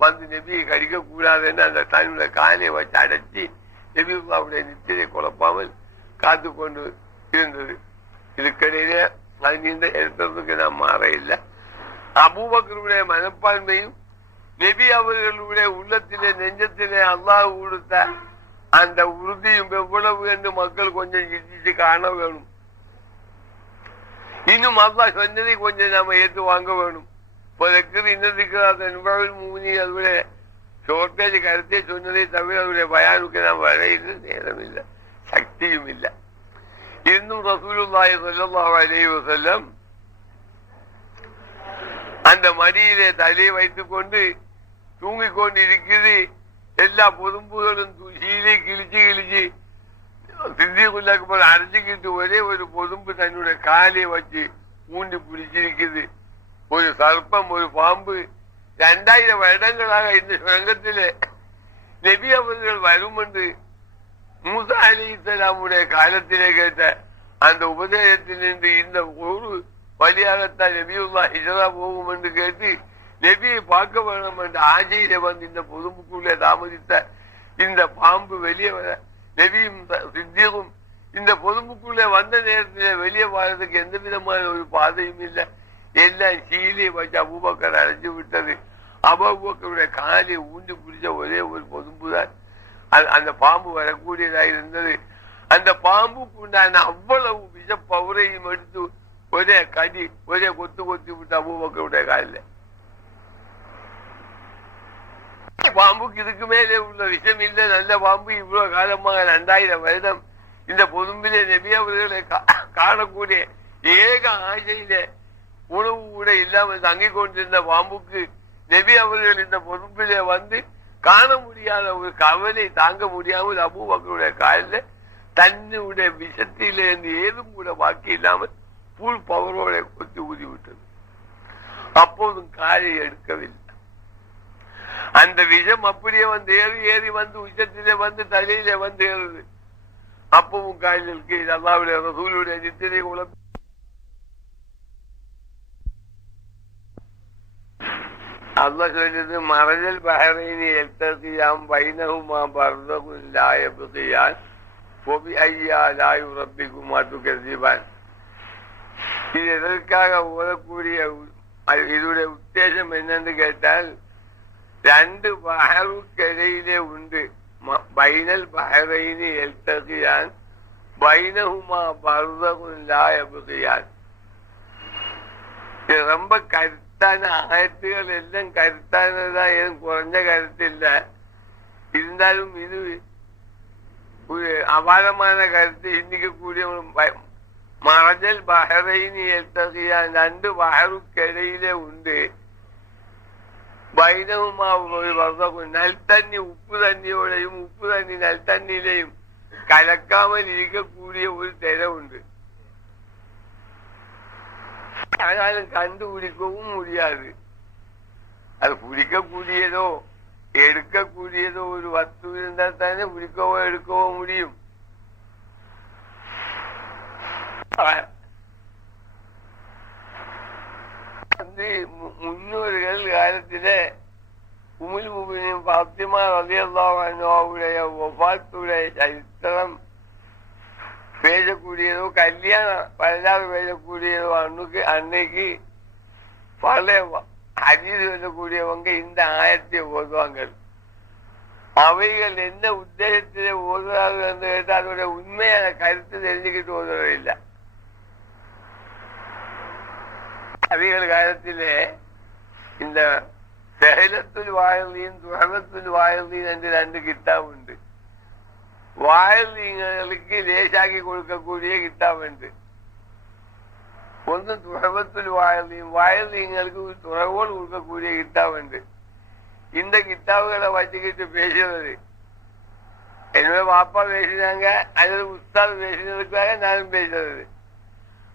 வந்து நபியை கடிக்க கூடாதுன்னு அந்த தன்னுடைய காலையை வச்சு அடைச்சி நபியுல்லாவுடைய நித்திரை குழப்பாமல் காத்து கொண்டு இருந்தது. இதுக்கிடையிலே நீண்ட எடுத்ததுக்கு நான் மாற இல்லை. அபூபக்கருடைய மனப்பான்மையும் நபி அவர்களுடைய உள்ளத்திலே நெஞ்சத்திலே அல்லாஹ் கொடுத்த அந்த உறுதியும் எவ்வளவு என்று மக்கள் கொஞ்சம் சிந்திச்சு காண வேணும். இன்னும் அல்லாஹ் சொன்னதை கொஞ்சம் நாம ஏற்று வாங்க வேணும். இன்னதுக்கு அதன் மூணி அதோட ஷோர்டேஜ் கருத்தை சொன்னதை தவிர அவருடைய பயானுக்கு நாம் வரையிறது நேரம் இல்லை, சக்தியும் இல்லை. இன்னும் ரசூலுல்லாஹி ஸல்லல்லாஹு அலைஹி வஸல்லம் அந்த மடியிலே தலையை வைத்துக் கொண்டு தூங்கிக் கொண்டு இருக்குது. எல்லா பொதும்புகளும் சீலை கிழிச்சு சித்திக்குள்ளாக்கு போல அரைச்சிக்கிட்டு ஒரே ஒரு பொதும்பு தன்னுடைய காலையை வச்சு ஊண்டி பிடிச்சிருக்குது. ஒரு சர்ப்பம், ஒரு பாம்பு 2000 வருடங்களாக இந்த சுரங்கத்திலே நபி அவர்கள் வரும் என்று மூசா அலைஹிஸ்ஸலாமுடைய காலத்திலே கேட்ட அந்த உபதேசத்திலிருந்து இந்த ஒரு வழியாகத்தான் நபியுல்லா ஹிஜ்ரா போகும் என்று கேட்டு நபியை பார்க்க வேண்டும் என்ற ஆசையிலே வந்து இந்த பொதும்புக்குள்ளே தாமதித்த இந்த பாம்பு வெளியே வர நபியும் சித்தியும் இந்த பொதும்புக்குள்ளே வந்த நேரத்திலே வெளியே வர்றதுக்கு எந்த விதமான ஒரு பாதையும் இல்லை. எல்லாம் சீலையை வச்சு அபூபக்கர் அடைஞ்சு விட்டது. அபூபக்கருடைய காலை ஊண்டி பிடிச்ச ஒரே ஒரு பொதும்புதான் அந்த பாம்பு வரக்கூடியதாக இருந்தது. அந்த பாம்புக்கு உண்டான அவ்வளவு விஷ பவுரையும் எடுத்து ஒரே கடி ஒரே கொத்து விட்டு அபூபக்கருடைய காலில். பாம்புக்கு இதுக்கு மேலே உள்ள விஷம் இல்லை. நல்ல பாம்பு இவ்வளவு காலமாக 2000 வருடம் இந்த பொதும்பிலே நபி அவர்களை காணக்கூடிய ஏக ஆசையிலே உணவு கூட இல்லாமல் தங்கிக் கொண்டிருந்த பாம்புக்கு நபி அவர்கள் இந்த பொதும்பிலே வந்து காண முடியாத ஒரு கவலை தாங்க முடியாமல் அபூபக்கருடைய காலில் தன்னுடைய விஷத்திலிருந்து ஏதும் கூட பாக்கி இல்லாமல் புல் பவரோட கொத்தி ஊதி விட்டது. அப்போதும் காலை எடுக்கவில்லை. அந்த விஷம் அப்படியே வந்து ஏறி வந்து உச்சத்திலே வந்து தலையிலே வந்து ஏறுது. அப்பவும் காய்ச்சலுக்கு அல்லாஹ்வுடைய ரசூலுடைய நித்திரை குலம் அல்லாஹ் சொல்றது மரஜல் பஹரைனி எல்தகியாம் பைனஹுமா பர்தகுன் லா யப்கியான் ஃபபி ஐயா லா யுரப்பிகுமா துகஸிபான். இது எதற்காக ஓதக்கூடிய இதனுடைய உத்தேசம் என்னன்னு கேட்டால், 2 பஹருக்கு இடையிலே உண்டு. பைனல் பஹரைனி எல்தகியான் பைனஹுமா பர்தகுன் லா யப்கியான். இது ரொம்ப கருத்தான ஆயத்துகள் எல்லாம் கருத்தானதான், எதுவும் குறைஞ்ச கருத்து இல்லை. இருந்தாலும் இது ஒரு அபாரமான கருத்து. இன்னைக்கு கூடிய மரஜல் பஹரைனி எல்தகியான் 2 பஹருக்கு இடையிலே உண்டு. பைனவுமா நல் தண்ணி உப்பு தண்ணியோடையும் உப்பு தண்ணி நல் தண்ணியிலையும் கலக்காமல் இருக்கக்கூடிய ஒரு திரை உண்டு. ஆனாலும் கண்டுபிடிக்கவும் முடியாது. அது பிடிக்கக்கூடியதோ எடுக்கக்கூடியதோ ஒரு வஸ்து இருந்தால் தானே பிடிக்கவோ எடுக்கவோ முடியும். முன்னோர்கள் காலத்தில உம்முல் முஃமினீன் ஃபாத்திமா ரலியல்லாஹு அன்ஹாவுடைய வஃபாத்துடைய சரித்திரம் பேசக்கூடியதோ கல்யாணம் வரலாறு பேசக்கூடியதோ அன்னைக்கு பல ஹதீஸ் சொல்லக்கூடியவங்க இந்த ஆயத்தை ஓதுவாங்க. அவைகள் என்ன உத்தேசத்திலே ஓதுறார்கள் என்று கேட்டால் அதோட உண்மையான கருத்து தெரிஞ்சுக்கிட்டு ஓதுவதில்லை. அவைகள் காலத்திலே இந்த சஹலத்துல் வாயிலீன் துஹமத்துல் வாயிலீன் என்று 2 கித்தாப் உண்டு. வாயிலீங்களுக்கு லேசாக்கி கொடுக்கக்கூடிய கித்தாப் உண்டு. ஒன்று துஹமத்துல் வாயிலீன், வாயிலீங்களுக்கு துறவோடு கொடுக்கக்கூடிய கித்தாப் உண்டு. இந்த கித்தாபுகளை வச்சுக்கிட்டு பேசுறது என்னோட பாப்பா பேசினாங்க அல்லது உஸ்தாது பேசினதுக்காக நானும் பேசுறது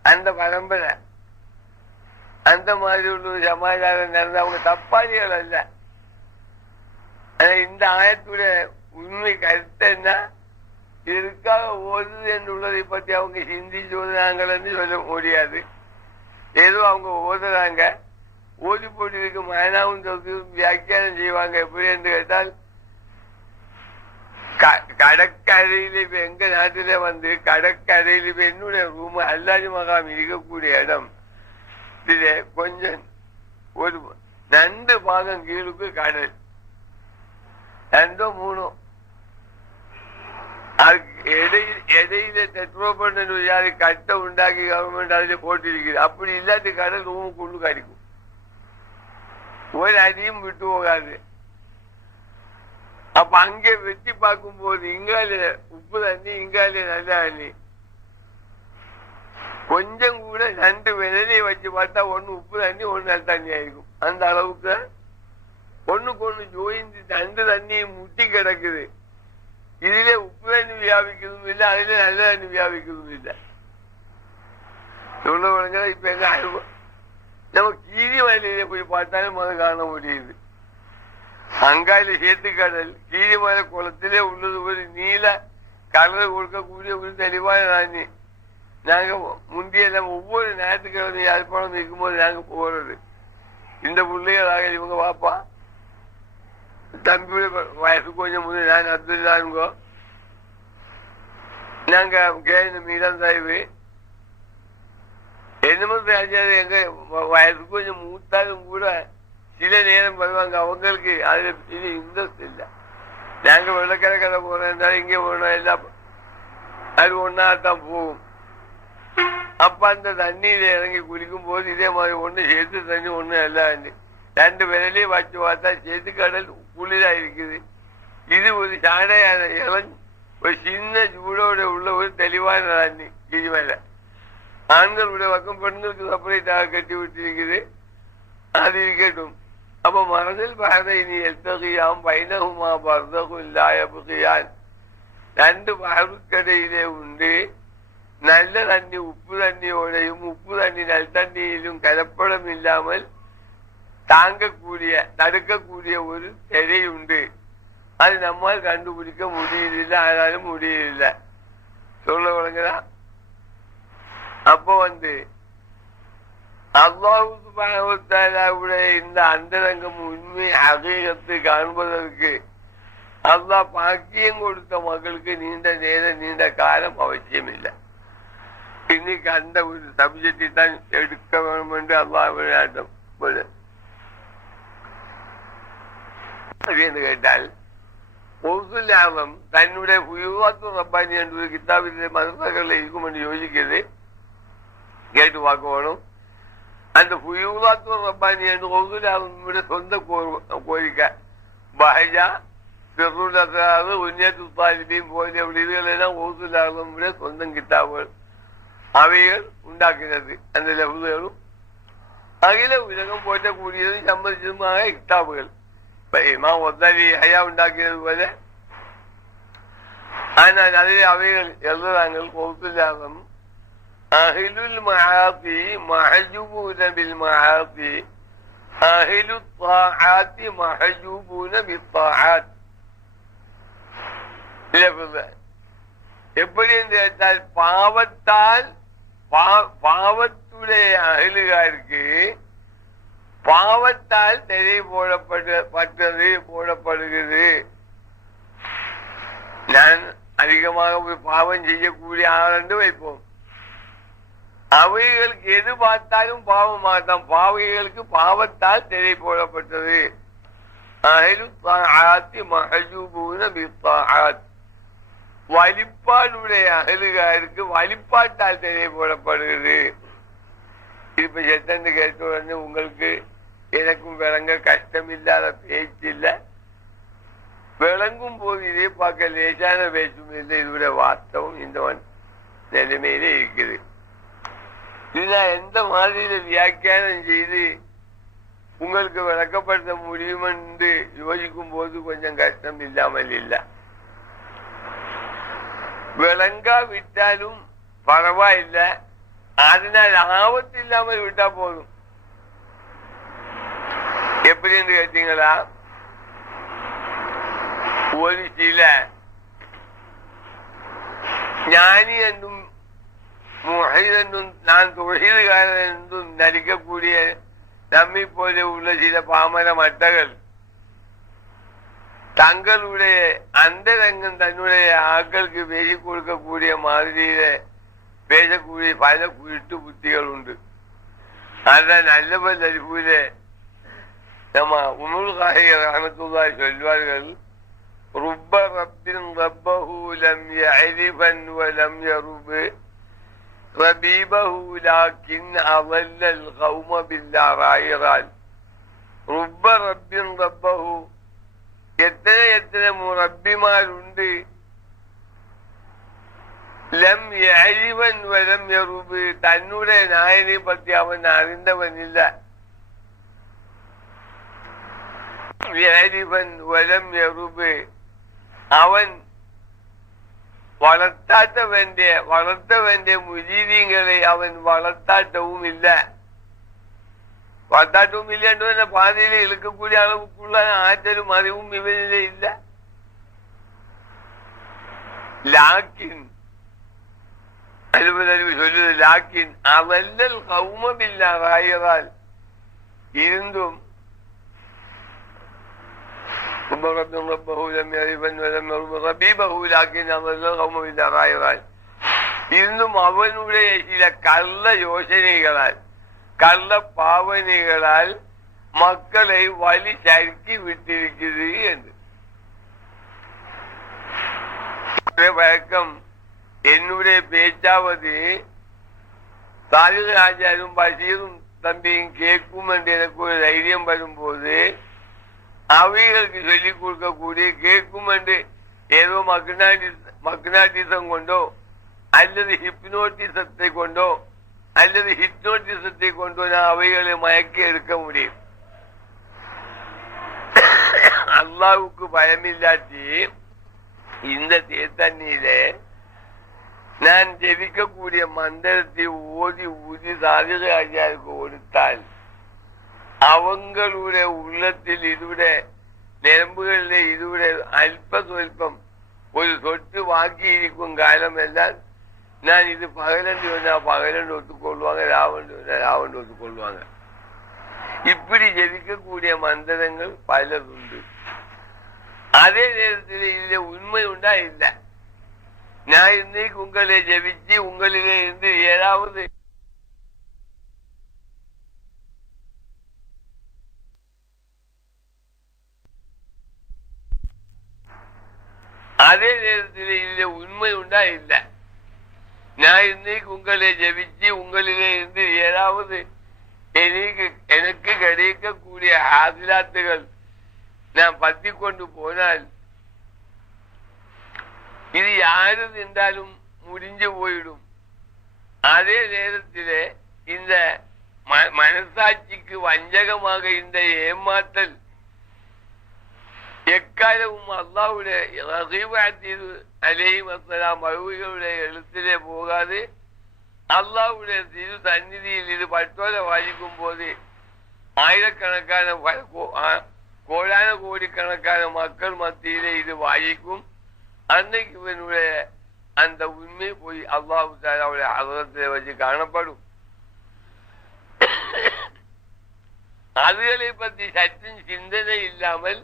அந்த பரம்பரை. அந்த மாதிரி உள்ள ஒரு சமாச்சாரம் நடந்த அவங்க தப்பாளிகள் அல்ல. இந்த ஆயத்துடைய உண்மை கருத்து என்ன, இதற்காக ஓதுது என்றுள்ளதை பற்றி அவங்க சிந்திச்சு ஓதுனாங்கன்னு சொல்ல முடியாது. ஏதோ அவங்க ஓதுறாங்க, ஓதி போட்டிருக்கு மயனாவும் வியாக்கியானம் செய்வாங்க. எப்படி என்று கேட்டால் கடற்கரையில இப்ப எங்க நாட்டில கடற்கரையில் இப்ப என்னுடைய ரூம் அல்லாஜி மகாம் இருக்கக்கூடிய இடம் இதுல கொஞ்சம் ஒரு 2 பாகம் கீழுக்கு கடல் 2 3 இடையில டெட்ரோபன் கட்டை உண்டாக்கி கவர்மெண்ட் அதுல போட்டிருக்குது. அப்படி இல்லாத கடல் ரூமுக்குள்ளு கடிக்கும், ஒரு அடியும் விட்டு போகாது. அப்ப அங்கே வெட்டி பார்க்கும் போது இங்கால உப்பு தண்ணி இங்கால நல்ல தண்ணி, கொஞ்சம் கூட 2 விரலையை வச்சு பார்த்தா ஒண்ணு உப்பு தண்ணி ஒண்ணு நல்ல தண்ணி ஆயிருக்கும். அந்த அளவுக்கு ஒண்ணுக்கு ஒண்ணு ஜோயிந்து 2 தண்ணியும் முட்டி கிடக்குது. இதுல உப்பு தண்ணி வியாபிக்கிறதும் இல்லை, அதுல நல்ல தண்ணி வியாபிக்கிறதும் இல்லை. சொல்லுவாங்க இப்ப எங்க நம்ம கீரி மலையில போய் பார்த்தாலும் அதை காண முடியுது. அங்காயில சேத்துக்கடல் கீரிமலை குளத்திலே உள்ளது ஒரு நீல கலர் கொடுக்கக்கூடிய ஒரு தெளிவான தண்ணி. நாங்க முந்தைய நம்ம ஒவ்வொரு ஞாயிற்றுக்கிழமை யாழ்ப்பாணம் இருக்கும்போது நாங்க போறது. இந்த பிள்ளைகளாக இவங்க பாப்பா தம்பி வயசு கொஞ்சம் முதல் நான் அப்துல்லாங்கோ நாங்க கேன மீதான் சாய்வு என்னமோ பேசாது. எங்க வயசு கொஞ்சம் மூத்தாலும் கூட சில நேரம் வருவாங்க, அவங்களுக்கு அதுல இது இன்ட்ரெஸ்ட் இல்லை. நாங்க வெள்ளக்கரை கதை போறோம் இங்க போனோம் எல்லாம் அது ஒன்னாத்தான் போகும். அப்ப அந்த தண்ணியில இறங்கி குளிக்கும் போது இதே மாதிரி ஒண்ணு சேர்த்து தண்ணி ஒண்ணு எல்லாம் 2 விரலையும் வச்சு பார்த்தா சேர்த்து கடல் குளிரா இருக்குது. இது ஒரு சாடையான ஒரு சின்ன சூடோட உள்ள ஒரு தெளிவான தண்ணி. இது மேல ஆண்களுடைய பக்கம் பெண்களுக்கு செப்பரேட்டாக கட்டி விட்டு அது இருக்கட்டும். அப்ப மனதில் பகதை நீ எத்தகையாம் பைனகுமா பர்தகு இல்லாயபுகையான் 2 பகருக்கடையிலே உண்டு. நல்ல தண்ணி உப்பு தண்ணியோடையும் உப்பு தண்ணி நல் தண்ணியிலும் கலப்படம் இல்லாமல் தாங்கக்கூடிய தடுக்கக்கூடிய ஒரு திரை உண்டு. அது நம்மால் கண்டுபிடிக்க முடியல, ஆனாலும் முடியல. சொல்ல வழங்குதா? அப்போ அல்லாஹ் சுப்ஹானஹு வ தஆலாவுடைய இந்த அந்தரங்கம் உண்மை ஹகீகத்தை காண்பதற்கு அல்லாஹ் பாக்கியம் கொடுத்த மக்களுக்கு நீண்ட நேரம் நீண்ட காலம் அவசியம் இல்லை. இன்னைக்கு அந்த ஒரு சப்ஜெக்டை தான் எடுக்க வேண்டும் என்று அல்லாஹ் விளையாட்டம் போல என்று கேட்டால் ஒவ்வொரு தன்னுடைய உயர்வாத்து ரப்பானி என்ற ஒரு கித்தாபிலே மதர்கள் இருக்கும் என்று யோசிக்கிறது. கேட்டு பார்க்கணும். அந்த உயர்வாத்து ரப்பானி என்று ஒவ்வொரு சொந்த கோரிக்கை பஹஜா பெருளாது உன்னத்து தாலிபையும் போல இதுகளெல்லாம் ஒவ்வொரு சொந்தம் கித்தாபுகள் அவைகள் உண்டாக்குகிறது. அந்த லெவல்களும் அகில உலகம் போற்றக்கூடியது சம்மதிச்சதுமாக கித்தாபுகள். இமாம் ஒத்தாரி ஹயா உண்டாக்கியது போல. ஆனால் அதில் அவைகள் எழுதுறாங்க ஒவ்வொரு அகிலுல் மஹாபி மஹஜூபூன பில் மஹாபி அஹ்லு த்வாஆத்தி மஹஜூபூன பித்வாஆத். எப்படி என்று கேட்டால் பாவத்தால் பாவத்துடைய அகலுகாருக்கு பாவத்தால் திரை போடப்படுகிறது. நான் அதிகமாக பாவம் செய்யக்கூடிய ஆள் என்று வைப்போம். அவைகளுக்கு எது பார்த்தாலும் பாவமாகத்தான், பாவைகளுக்கு பாவத்தால் திரை போடப்பட்டது. வழிபாடுடைய அகலுகாருக்கு வழிபாட்டால் திரை போடப்படுகிறது. இப்ப செத்தன்னு கேட்ட உடனே உங்களுக்கு எனக்கும் விளங்க கஷ்டம் இல்லாத பேச்சு இல்ல, விளங்கும் போது இதே பார்க்க லேசான பேச்சும் இல்லை. இதோட வாஸ்தவம் இந்த நிலைமையிலே இருக்குது. இதுதான் எந்த மாதிரியில வியாக்கியானம் செய்து உங்களுக்கு விளக்கப்படுத்த முடியும் என்று யோசிக்கும் போது கொஞ்சம் கஷ்டம் இல்லாமல் இல்லை. விளங்கா விட்டாலும் பரவாயில்லை, அதனால் ஆபத்து இல்லாமல் விட்டா போதும். எப்படி என்று கேட்டீங்களா, ஒரு சில ஞானி என்றும் முஹித் என்றும் நான் தொழில்காரன் என்றும் நடிக்கக்கூடிய நம்மை போல உள்ள சில பாமர மட்டர்கள் தங்களுடைய அந்த ரங்கம் தன்னுடைய ஆக்களுக்கு பேசி கொடுக்கக்கூடிய மாதிரியில பேசக்கூடிய பல குருட்டு புத்திகள் உண்டு. அதான் நல்ல நடிப்புல நம்ம உமுல்காஹி ரஹ்மத்துல்லாஹி சொல்வார்கள், ருப்ப ரப்பின் ரப்பஹு லம் யஅரிஃபன் வலம் யருப் ரபீபஹு லாக்கின் அவல்லல் கௌம பில்லாஹ். ருப்ப ரப்பின் ரப்பஹு, எத்தனை ரப்பிமாருண்டு, லம் யஅரிஃபன் வலம் யருப், தன்னுடைய நாயனை பற்றி அவன் அறிந்தவன் இல்ல. யஅரிஃபன் வலம் யருப், அவன் வளர்த்தாட்ட வேண்டிய முஜீதீங்களை அவன் வளர்த்தாட்டவும் இல்லை. வளர்த்தாட்டவும் இல்லைன்ற பாதையில இழுக்கக்கூடிய அளவுக்குள்ள ஆற்றலும் அறிவும் இவனிலே இல்லை. லாக்கின் அறிவு சொல்லுது, லாக்கின் அவல்லல் கௌமபில்லா ராயரால் இருந்தும் இருந்தும் அவனுடைய சில கள்ள யோசனைகளால் கள்ள பாவனைகளால் மக்களை வழி சறுக்கி விட்டிருக்கிறது என்று வழக்கம். என்னுடைய பேச்சாவது சாலிஹ் ஆச்சாரும் பஷீரும் தம்பியும் கேட்கும் என்று எனக்கு ஒரு தைரியம் வரும்போது அவைகளுக்கு சொல்லிக் கொடுக்கக்கூடிய கேட்கும் என்று ஏதோ மக்னாட்டிசம் கொண்டோ அல்லது ஹிப்னோட்டிசத்தை கொண்டோ அல்லது ஹிப்னோட்டிசத்தை கொண்டோ நான் அவைகளை மயக்கி எடுக்க முடியும். அல்லாஹ்வுக்கு பயமில்லாட்டி இந்த தேத்தண்ணியிலே நான் ஜெபிக்கக்கூடிய மந்திரத்தை ஓதி ஊதி சாலிஹ் ஆச்சாருக்கு கொடுத்தால் அவங்களுடைய உள்ளத்தில் இதுடைய நரம்புகளிலே இதுடைய அல்ப சொல்பம் ஒரு சொட்டு வாக்கி இருக்கும் காலம் எல்லாம் நான் இது பகலண்டு வந்தா பகலண்டு ஒத்துக்கொள்வாங்க, ராவண்டு வந்தா ராவண்டு ஒத்துக்கொள்வாங்க. இப்படி ஜெபிக்கக்கூடிய மந்திரங்கள் பலர் உண்டு. அதே நேரத்தில் இதுல உண்மை உண்டா இல்லை. நான் இன்னைக்கு உங்களை ஜெபிச்சு உங்களிலே இருந்து ஏதாவது அதே நேரத்தில் இதுல உண்மை உண்டா இல்லை. நான் இன்னைக்கு உங்களை ஜெபிச்சு உங்களிலே இருந்து ஏதாவது எனக்கு கிடைக்கக்கூடிய ஆதிலாத்துகள் நான் பத்தி கொண்டு போனால் இது யாரு என்றாலும் முடிஞ்சு போயிடும். அதே நேரத்தில் இந்த மனசாட்சிக்கு வஞ்சகமாக இந்த ஏமாற்றல் எக்காலமும் அல்லாஹ்வுடைய அலைஹிஸ்ஸலாமுடைய எழுத்திலே போகாது. அல்லாஹ்வுடைய திரு சந்நிதியில் இது பட்டோல வாசிக்கும் போது ஆயிரக்கணக்கான கோடான கோடிக்கணக்கான மக்கள் மத்தியிலே இது வாயிக்கும். அன்னைக்கு இவனுடைய அந்த உண்மை போய் அல்லாஹ் தஆலாவுடைய ஹதரத்திலே வச்சு காணப்படும். அதுகளை பற்றி சற்றும் சிந்தனை இல்லாமல்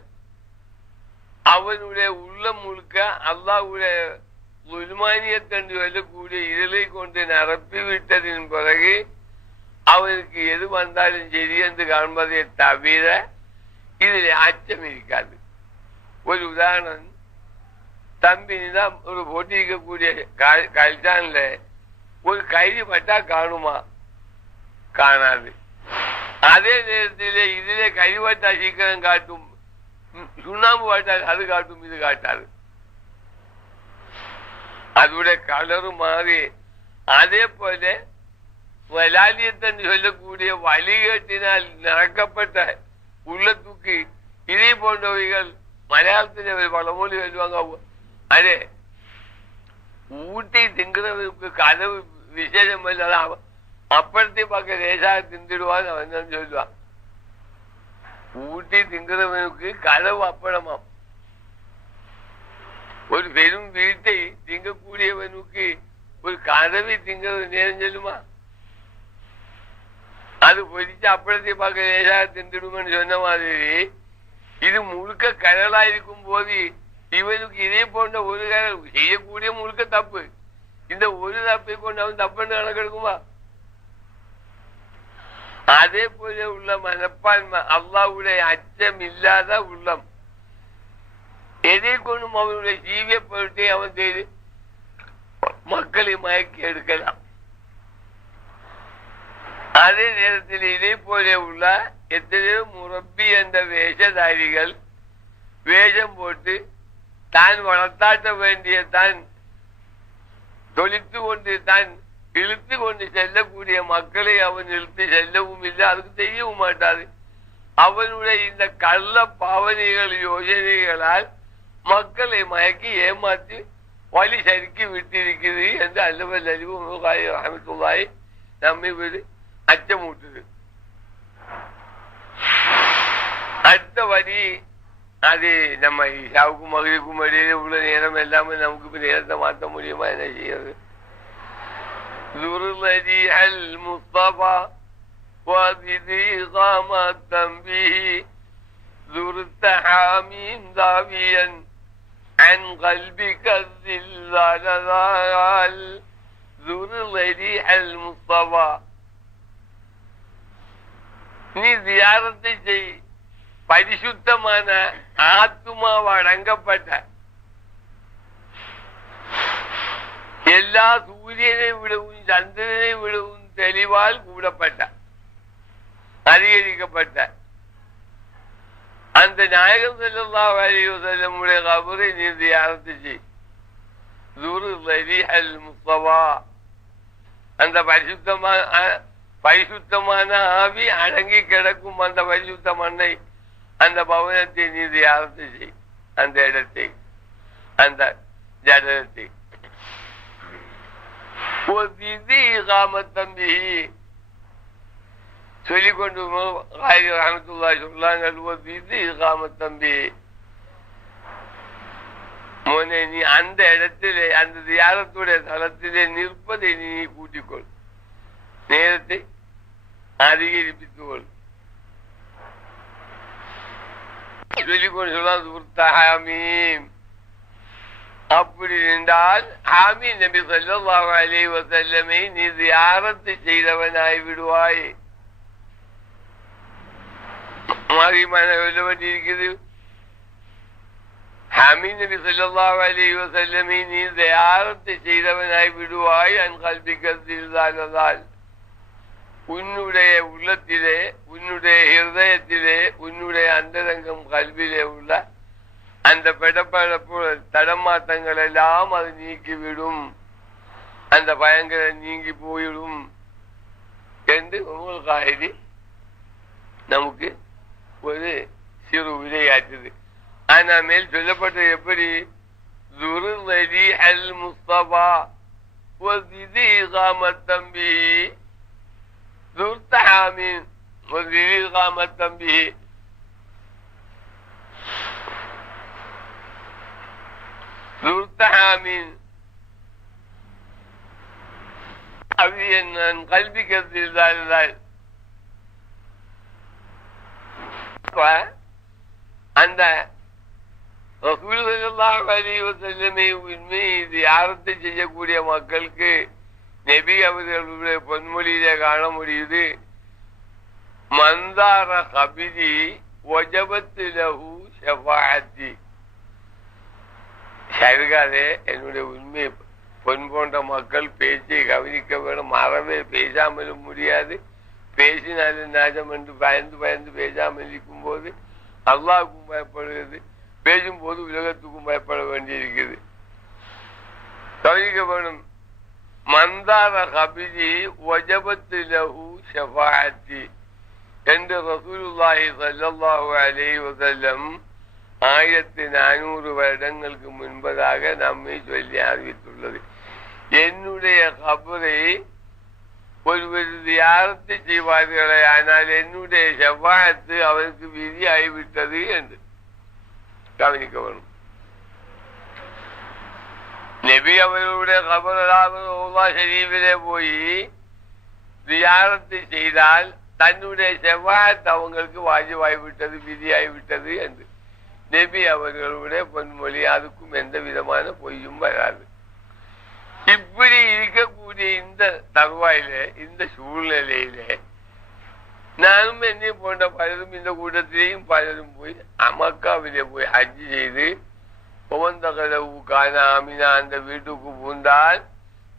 அவனுடைய உள்ளம் முழுக்க அல்லாஹ்வுடைய உல்மானியத் என்று சொல்லக்கூடிய இதழை கொண்டு நிரப்பி விட்டதின் பிறகு அவனுக்கு எது வந்தாலும் சரி என்று காண்பதை தவிர இதில் அச்சம் இருக்காது. ஒரு உதாரணம், தம்பி தான் ஒரு போட்டி இருக்கக்கூடிய கல்சான்ல ஒரு கைதி பட்டா காணுமா? காணாது. அதே நேரத்தில் இதிலே கைவட்டா சீக்கிரம் காட்டும், சுண்ணாம்பு வாட்டாது, அது காட்டும், இது காட்டாது. அதோட கலரும் மாறி. அதே போல வலாலியத்தன் சொல்லக்கூடிய வழிகேட்டினால் நிறக்கப்பட்ட உள்ளத்துக்கு இதே போன்றவைகள் மலையாளத்தில் பழமொழி சொல்லுவாங்க. அதே ஊட்டி திங்குறவருக்கு கதவு விசேஷம் இல்லாத அப்படத்தை பார்க்க லேசாக திந்துடுவான்னு அவன் தான் சொல்லுவான். ஊட்டி திங்குறவனுக்கு கதவு அப்பளமாம். ஒரு பெரும் வீட்டை திங்கக்கூடியவனுக்கு ஒரு கதவை திங்கிறது நேரம் சொல்லுமா? அது பொறிச்சு அப்பளத்தை பார்க்க லேசாக திந்துடுமென்னு சொன்ன மாதிரி இது முழுக்க கடலா இருக்கும் போது இவனுக்கு இதே போன்ற ஒரு கடல் செய்யக்கூடிய முழுக்க தப்பு. இந்த ஒரு தப்பை கொண்டு அவன் தப்புன்னு கணக்கெடுக்குமா? அதே போல உள்ள மனப்பான்மை, அல்லாஹ்வுடைய அச்சம் இல்லாத உள்ளம், எதை கொண்டும் அவனுடைய ஜீவிய பொருட்டை அவன் செய்து மக்களை மயக்கி எடுக்கலாம். அதே நேரத்தில் இதே போல உள்ள எத்தனையோ முரப்பி என்ற வேஷதாரிகள் வேஷம் போட்டு தான் வளர்த்தாட்ட வேண்டிய தான் தொழித்து கொண்டு தான் இழுத்து கொண்டு செல்லக்கூடிய மக்களை அவன் இழுத்து செல்லவும் இல்லை, அதுக்கு செய்யவும் மாட்டாது. அவனுடைய இந்த கள்ள பாவனைகள் யோசனைகளால் மக்களை மயக்கி ஏமாற்றி வழி சறுக்கி விட்டிருக்கிறது என்று அல்லவல் அலிவு ரஹ்மத்துல்லாஹி நம்மை வீடு அச்சமூட்டுது. அடுத்த வரி அது நம்ம இஷாவுக்கும் மகரிக்கும் இடையில உள்ள நேரம் எல்லாமே நமக்கு நேரத்தை மாற்ற முடியுமா? என்ன செய்யறது? ذُرْلَدِيعَ الْمُصْطَفَى وَذِذِي غَامَةً بِهِ ذُرْتَ حَامِينَ ذَاوِيًا عَنْ قَلْبِكَ الذِّلَّالَ ذُرْلَدِيعَ الْمُصْطَفَى நீ தியானத்தை செய், பரிசுத்தமான ஆத்துமாவை அடங்கப்பட்ட எல்லா சூரியனை விடவும் சந்திரனை விடவும் தெளிவால் கூடப்பட்ட அதிகரிக்கப்பட்ட அந்த நாயகம் ஸல்லல்லாஹு அலைஹி வஸல்லம் கபரை நீ தியானத்தை செய். ذُرْلَدِيعَ الْمُصْطَفَى அந்த பரிசுத்தமான ஆவி அடங்கி கிடக்கும் அந்த பரிசுத்த மண்ணை, அந்த பவனத்தை நீ தியானத்தை செய், அந்த இடத்தை, அந்த ஜடத்தை. சொல்லிக்கொண்டு சொல்லாங்க, மோனே நீ அந்த இடத்திலே அந்த தியானத்துடைய தளத்திலே நிற்பதை நீ கூட்டிக்கொள், நேரத்தை அதிகரிப்பித்துக் கொள். சொல்லிக்கொண்டு சொல்லலாம். அப்படி என்றால் ஆமீன் நபி ஸல்லல்லாஹு அலைஹி வஸல்லமை நீ தியாரத்து செய்தவனாய் விடுவாய். மாறிமான சொல்ல வேண்டியிருக்கிறது. ஆமீன் நபி ஸல்லல்லாஹு அலைஹி வஸல்லமை நீ தியாரத்து செய்தவனாய் விடுவாய். அன் கல்பிக தில்லால் உன்னுடைய உள்ளத்திலே, உன்னுடைய ஹிருதயத்திலே, உன்னுடைய அந்தரங்கம் கல்விலே உள்ள அந்த பெடப்படப்பு தடமாட்டங்கள் எல்லாம் அது நீக்கிவிடும், அந்த பயங்களை நீங்கி போயிடும் என்று உங்களுக்கு நமக்கு ஒரு சிறு விளையாட்டுது. ஆனா மேல் சொல்லப்பட்டது எப்படி? ذُرْلَدِيعَ الْمُصْطَفَى وَذِذِي غَامَةً بِهِ ذُرْتَ حَامِينَ தம்பி நான் கல்வி கருத்தில் அந்த உண்மை இது யாரத்தை செய்யக்கூடிய மக்களுக்கு நபி அவர்களுடைய பொன்மொழியிலே காண முடியுது. மந்தார கபிதி ஒஜபத்து லஹு ஷஃபாஅத்தி. சரிகாதே, என்னுடைய உண்மை பொன் போன்ற மக்கள் பேச்சை கவனிக்க வேணும். மறவே பேசாமலும் முடியாது. பேசினாலும் நாஜம் என்று பயந்து பயந்து பேசாமல் இருக்கும் போது அல்லாஹ்வுக்கும் பயப்படுகிறது. பேசும்போது உலகத்துக்கும் பயப்பட வேண்டியிருக்குது. கவனிக்க வேணும். மந்தார கபிதி வஜபத்து லஹு ஷஃபாஅத்தி என்று ரசூலுல்லாஹி ஸல்லல்லாஹு அலைஹி வஸல்லம் 1400 வருடங்களுக்கு முன்பதாக நம்மை சொல்லி அறிவித்துள்ளது. என்னுடைய கபரை ஒருவர் தியாரத்தை செய்வார்களே, ஆனால் என்னுடைய ஷஃபாஅத்து அவருக்கு விதி ஆகிவிட்டது என்று கவனிக்க வேணும். நபி அவர்களுடைய கபரா ஷரீஃபிலே போய் தியாரத்தை செய்தால் தன்னுடைய ஷஃபாஅத் அவங்களுக்கு வாஜிபாகிவிட்டது, விதியாகிவிட்டது என்று நபி அவர்களுடைய பொன்மொழி. அதுக்கும் எந்த விதமான பொய்யும் வராது. இப்படி இருக்கக்கூடிய இந்த தருவாயில, இந்த சூழ்நிலையில நானும் என்னை போன்ற பலரும் இந்த கூட்டத்திலேயும் பலரும் போய் மக்காவிலே போய் ஹஜ் செய்து ஆமினா அந்த வீட்டுக்கு பூந்தால்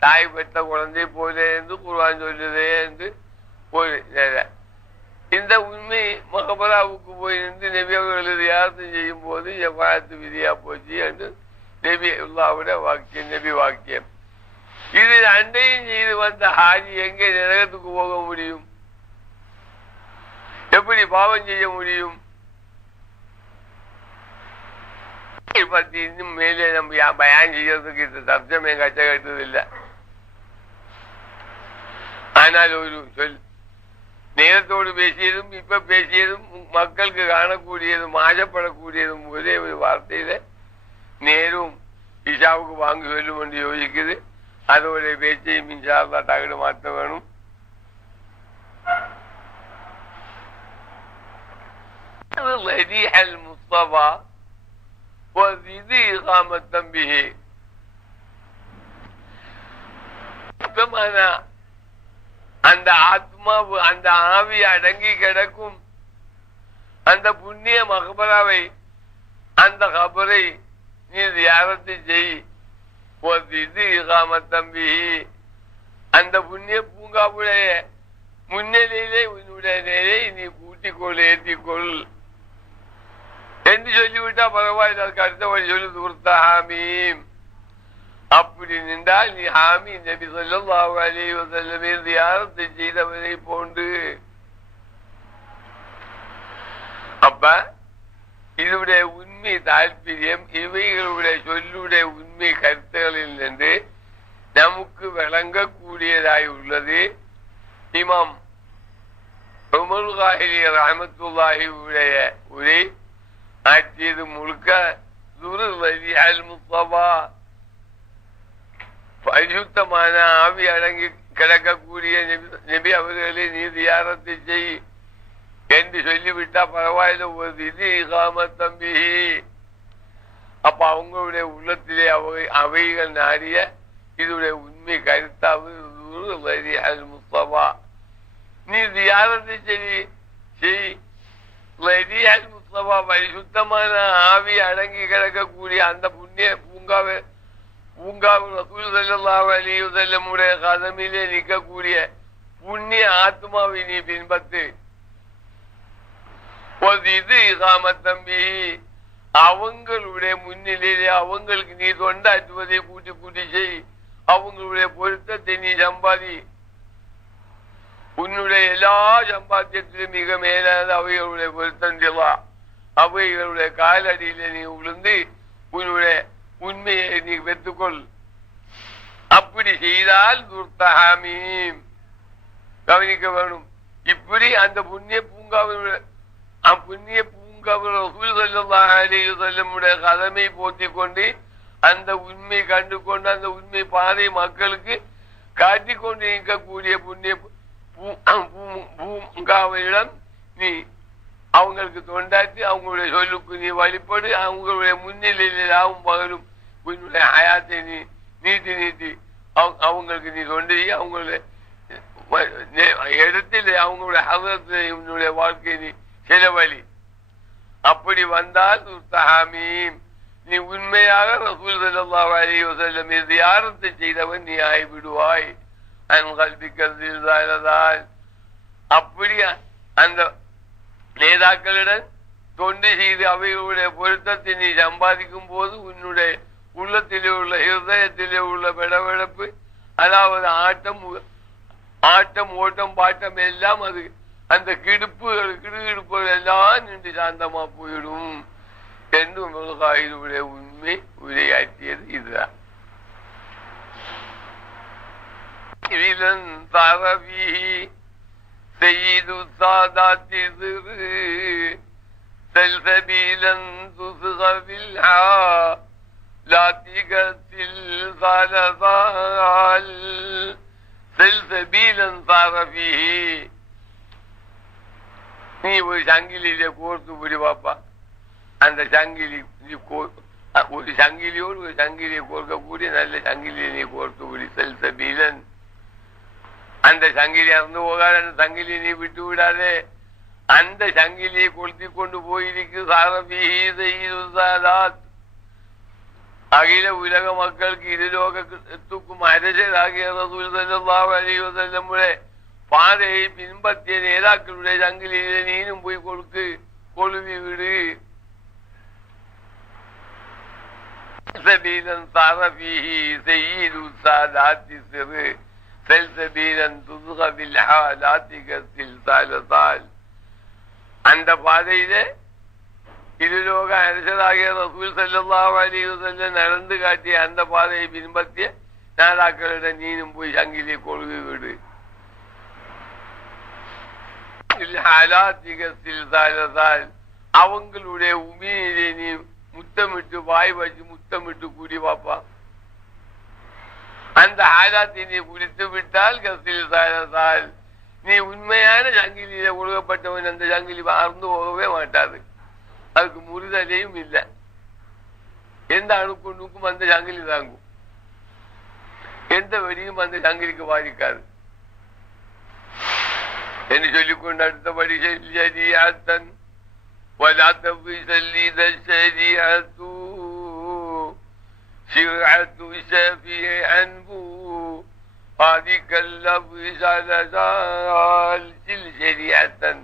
தாய் பெற்ற குழந்தை போல என்று குர்ஆன் சொல்லுதே என்று போய் இந்த உண்மை மகபராவுக்கு போய் நின்று நபி அவர்கள் தியாரத்தை செய்யும் போது ஷஃபாஅத்து விதியா போச்சு என்று நபி அல்லாஹ்வுடைய வாக்கியம், நபி வாக்கியம். இது அண்டையும் செய்து வந்த ஹாஜி எங்கே நரகத்துக்கு போக முடியும்? எப்படி பாவம் செய்ய முடியும்? பத்தி இன்னும் மேலே நம்ம பயான் செய்யறதுக்கு இந்த தர்ஜமே கட்டது இல்லை. ஆனால் ஒரு சொல் நேரத்தோடு பேசியதும் இப்ப பேசியதும் மக்களுக்கு காணக்கூடியதும் ஆசைப்படக்கூடியதும் ஒரே ஒரு வார்த்தையில நேரும் இஷாவுக்கு வாங்கி சொல்லும் என்று யோசிக்குது. அதோட பேச்சையும் இன்ஷா அல்லாஹ் தகடு மாற்ற வேணும். முஸ்தபா அந்த ஆத்மாவு, அந்த ஆவி அடங்கி கிடக்கும் அந்த புண்ணிய மகபராவை, அந்த கபரை நீ தியாரத்தை செய். தம்பி அந்த புண்ணிய பூங்காவுடைய முன்னிலையிலே உன்னுடைய நிலையை நீ கூட்டிக்கொள், ஏற்றிக்கொள் என்று சொல்லிவிட்டா பரவாயில்லை. அதுக்கு அடுத்த வழி சொல்லி தூர்த்த ஹாமீம். அப்படி நின்றால் நீ ஹாமி நபி ஸல்லல்லாஹு அலைஹி வஸல்லம் தியாரத்தை செய்தவரை போன்று. அப்ப இதனுடைய உண்மை தாற்பயம், இவைகளுடைய சொல்லுடைய உண்மை கருத்துகளில் நின்று நமக்கு விளங்கக்கூடியதாய் உள்ளது. இமாம் உமர் காஹிலி ரஹ்மத்துல்லாஹி உடைய உரை ஆற்றியது முழுக்க முஸ்தபா, பரிசுத்தமான ஆவி அடங்கி கிடக்கக்கூடிய நபி அவர்களை நீ தியாரத்தை செய் என்று சொல்லிவிட்டா பரவாயில்ல. ஒரு இது தம்பி. அப்ப அவங்களுடைய உள்ளத்திலே அவைகள் நாடிய இதுடைய உண்மை கருத்தாவது முஸ்தபா, நீ தியாரத்தை செய். முஸ்தபா பரிசுத்தமான ஆவி அடங்கி கிடக்கக்கூடிய அந்த புண்ணிய பூங்காவை ரசூல் ஸல்லல்லாஹு அலைஹி வஸல்லம் உடைய கதமிலே நிற்கக்கூடிய புண்ணிய ஆத்மாவை நீ பின்பற்று. இது தம்பி அவங்களுடைய முன்னிலையிலே அவங்களுக்கு நீ தொண்டாற்றுவதை கூட்டி கூட்டி செய். அவங்களுடைய பொருத்தத்தை நீ சம்பாதி. உன்னுடைய எல்லா சம்பாத்தியத்திலும் மிக மேலான அவைகளுடைய பொருத்தம். அவைகளுடைய காலடியில நீ உளுந்து உன்னுடைய உண்மையை நீ பெற்றுக்கொள். அப்படி செய்தால் துர்த்தஹாமீம். கவனிக்க வேணும். இப்படி அந்த புண்ணிய பூங்காவினுடைய ரசூல் ஸல்லல்லாஹு அலைஹி வஸல்லமுடைய கதமை போத்திக் கொண்டு அந்த உண்மை கண்டு கொண்டு அந்த உண்மை பாதை மக்களுக்கு காட்டிக்கொண்டு இருக்கக்கூடிய புண்ணிய பூங்காவிடம் நீ அவங்களுக்கு தொண்டாற்றி அவங்களுடைய சொல்லுக்கு நீ வழிபடு, அவங்களுடைய முன்னிலையில் ஆகும் பகலும் உன்னுடைய ஹயாத்தை நீ நீட்டி அவங்களுக்கு நீ தொண்டு அவங்களுடைய இடத்தில் அவங்களுடைய ஹதரத்தில் உன்னுடைய வாழ்க்கை நீ செலவழி. அப்படி வந்தால் நீ உண்மையாக ரசூல் ஸல்லல்லாஹு அலைஹி வஸல்லம் ஜியாரத்தை செய்தவன் நீ ஆகிவிடுவாய். அப்படி அந்த நேதாக்களிடம் தொண்டு செய்து அவைகளுடைய பொருத்தத்தை நீ சம்பாதிக்கும் போது உன்னுடைய உள்ளத்திலே உள்ள ஹிருதயத்திலே உள்ள விடவெடப்பு, அதாவது ஆட்டம் ஓட்டம் பாட்டம் எல்லாம் அது அந்த கிடுகிடுப்புகள் எல்லாம் நின்று சாந்தமா போயிடும் என்று முருகாயினுடைய உண்மை உரையாற்றியது இதுதான். செய்து சாதாத்தி செல்சபீலன் துசுகவில் லாத்திகத்தில் சாலசால் செல்சபீலன் சாரபி. நீ ஒரு சங்கிலியில கோர்த்து விடி பாப்பா. அந்த சங்கிலி ஒரு சங்கிலியோடு ஒரு சங்கிலியை கோர்க்கக்கூடிய நல்ல சங்கிலியை நீ கோர்த்து விடி. செல்சபீலன் அந்த சங்கிலி இறந்து போகாத அந்த சங்கிலியை நீ விட்டு விடாதே. அந்த சங்கிலியை கொளுத்தி கொண்டு போயிருக்கு சாரபி செய்தாத். அகில உலக மக்களுக்கு இருலோகத்துக்கும் அரசராகிய ரசூல் ஸல்லல்லாஹு அலைஹி வஸல்லமுடைய பாதையை பின்பற்றிய நேதாக்களுடைய சங்கிலியிலே நீனும் போய் கொழுவி விடு. சபீலன் சாரபிஹி செய்யிது சாதாத்தி சிறு செல்சபீலன் துதுகபில் லாத்திகத்தில் சாலசால். அந்த பாதையிலே இருலோக அரசராகிய ரசூல் ஸல்லல்லாஹு அலைஹி வஸல்லம் நடந்து காட்டிய அந்த பாதையை பின்பற்றிய நேதாக்களிடம் நீனும் போய் சங்கிலியை கொழுவி விடு. அவங்களுடைய உமியிலே நீ முத்தமிட்டு வாய் வச்சு முத்தமிட்டு கூடி பாப்பா. அந்த ஆலாத்தை நீ குடித்து விட்டால் கசில் சாலசால் நீ உண்மையான சங்கிலியில ஒழுகப்பட்டவன். அந்த சங்கிலி அறந்து போகவே மாட்டாது. அதுக்கு முறுதலையும் இல்லை. எந்த அணுக்கும் அந்த சங்கிலி தாங்கும். எந்த வெடியும் அந்த சங்கிலிக்கு பாதிக்காது என்று சொல்லிக்கொண்டு அடுத்தபடி ஷரீஅத்தன் வலா தஃஸலீத ஷரீஅத்து ஷரீஅத்து ஷஃபீஅன்ஹு ஆதிகல்லபு ஸலஸால் ஷரீஅத்தன்.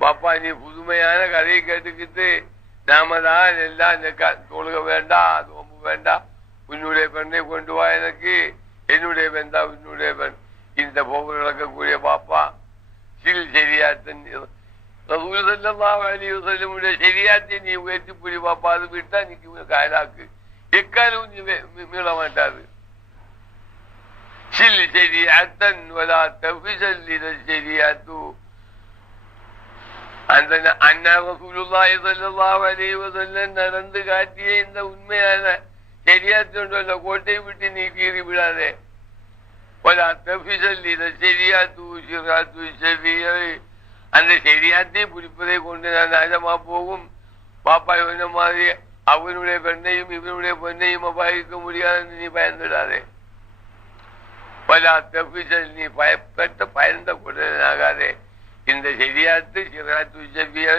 பாப்பா நீ புதுமையான கதையை கேட்டுக்கிட்டு நாம தான் எல்லாம் தொழுக வேண்டாம், அது ஒம்பு வேண்டாம், உன்னுடைய பெண்ணை கொண்டு வா எனக்கு, என்னுடைய பெண் தான் உன்னுடைய பெண், இந்த போக்கு நடக்கக்கூடிய பாப்பா சில் சரியாத்தன் ரசூல் ஸல்லல்லாஹு அலைஹி வஸல்லமுடைய சரியாத்தை நீ உயர்த்தி புரி பாப்பா. அது விட்டா நீ காயலாக்கு எக்காலும் நீ மீள மாட்டாது. சில் சரியாத்தன் வலா தஃஸலீத ஷரீஅத்து. அந்த அண்ணா ரசூலுல்லாஹி ஸல்லல்லாஹு அலைஹி வஸல்லம் நடந்து காட்டிய இந்த உண்மையான சரியாத்துள்ள கோட்டை விட்டு நீ கீறி விடாதே. அந்த சரியாத்தை பிடிப்பதை கொண்டு நான் நாசமா போகும். பாப்பா இவன மாதிரி அவனுடைய பெண்ணையும் இவனுடைய பெண்ணையும் அபாயிக்க முடியாது. நீ பயந்துடாதே. பல தபிசல் நீ பயந்த கொண்டாகாதே. இந்த ஷரீஅத்து ஷரீஅத்து ஷஃபீஅ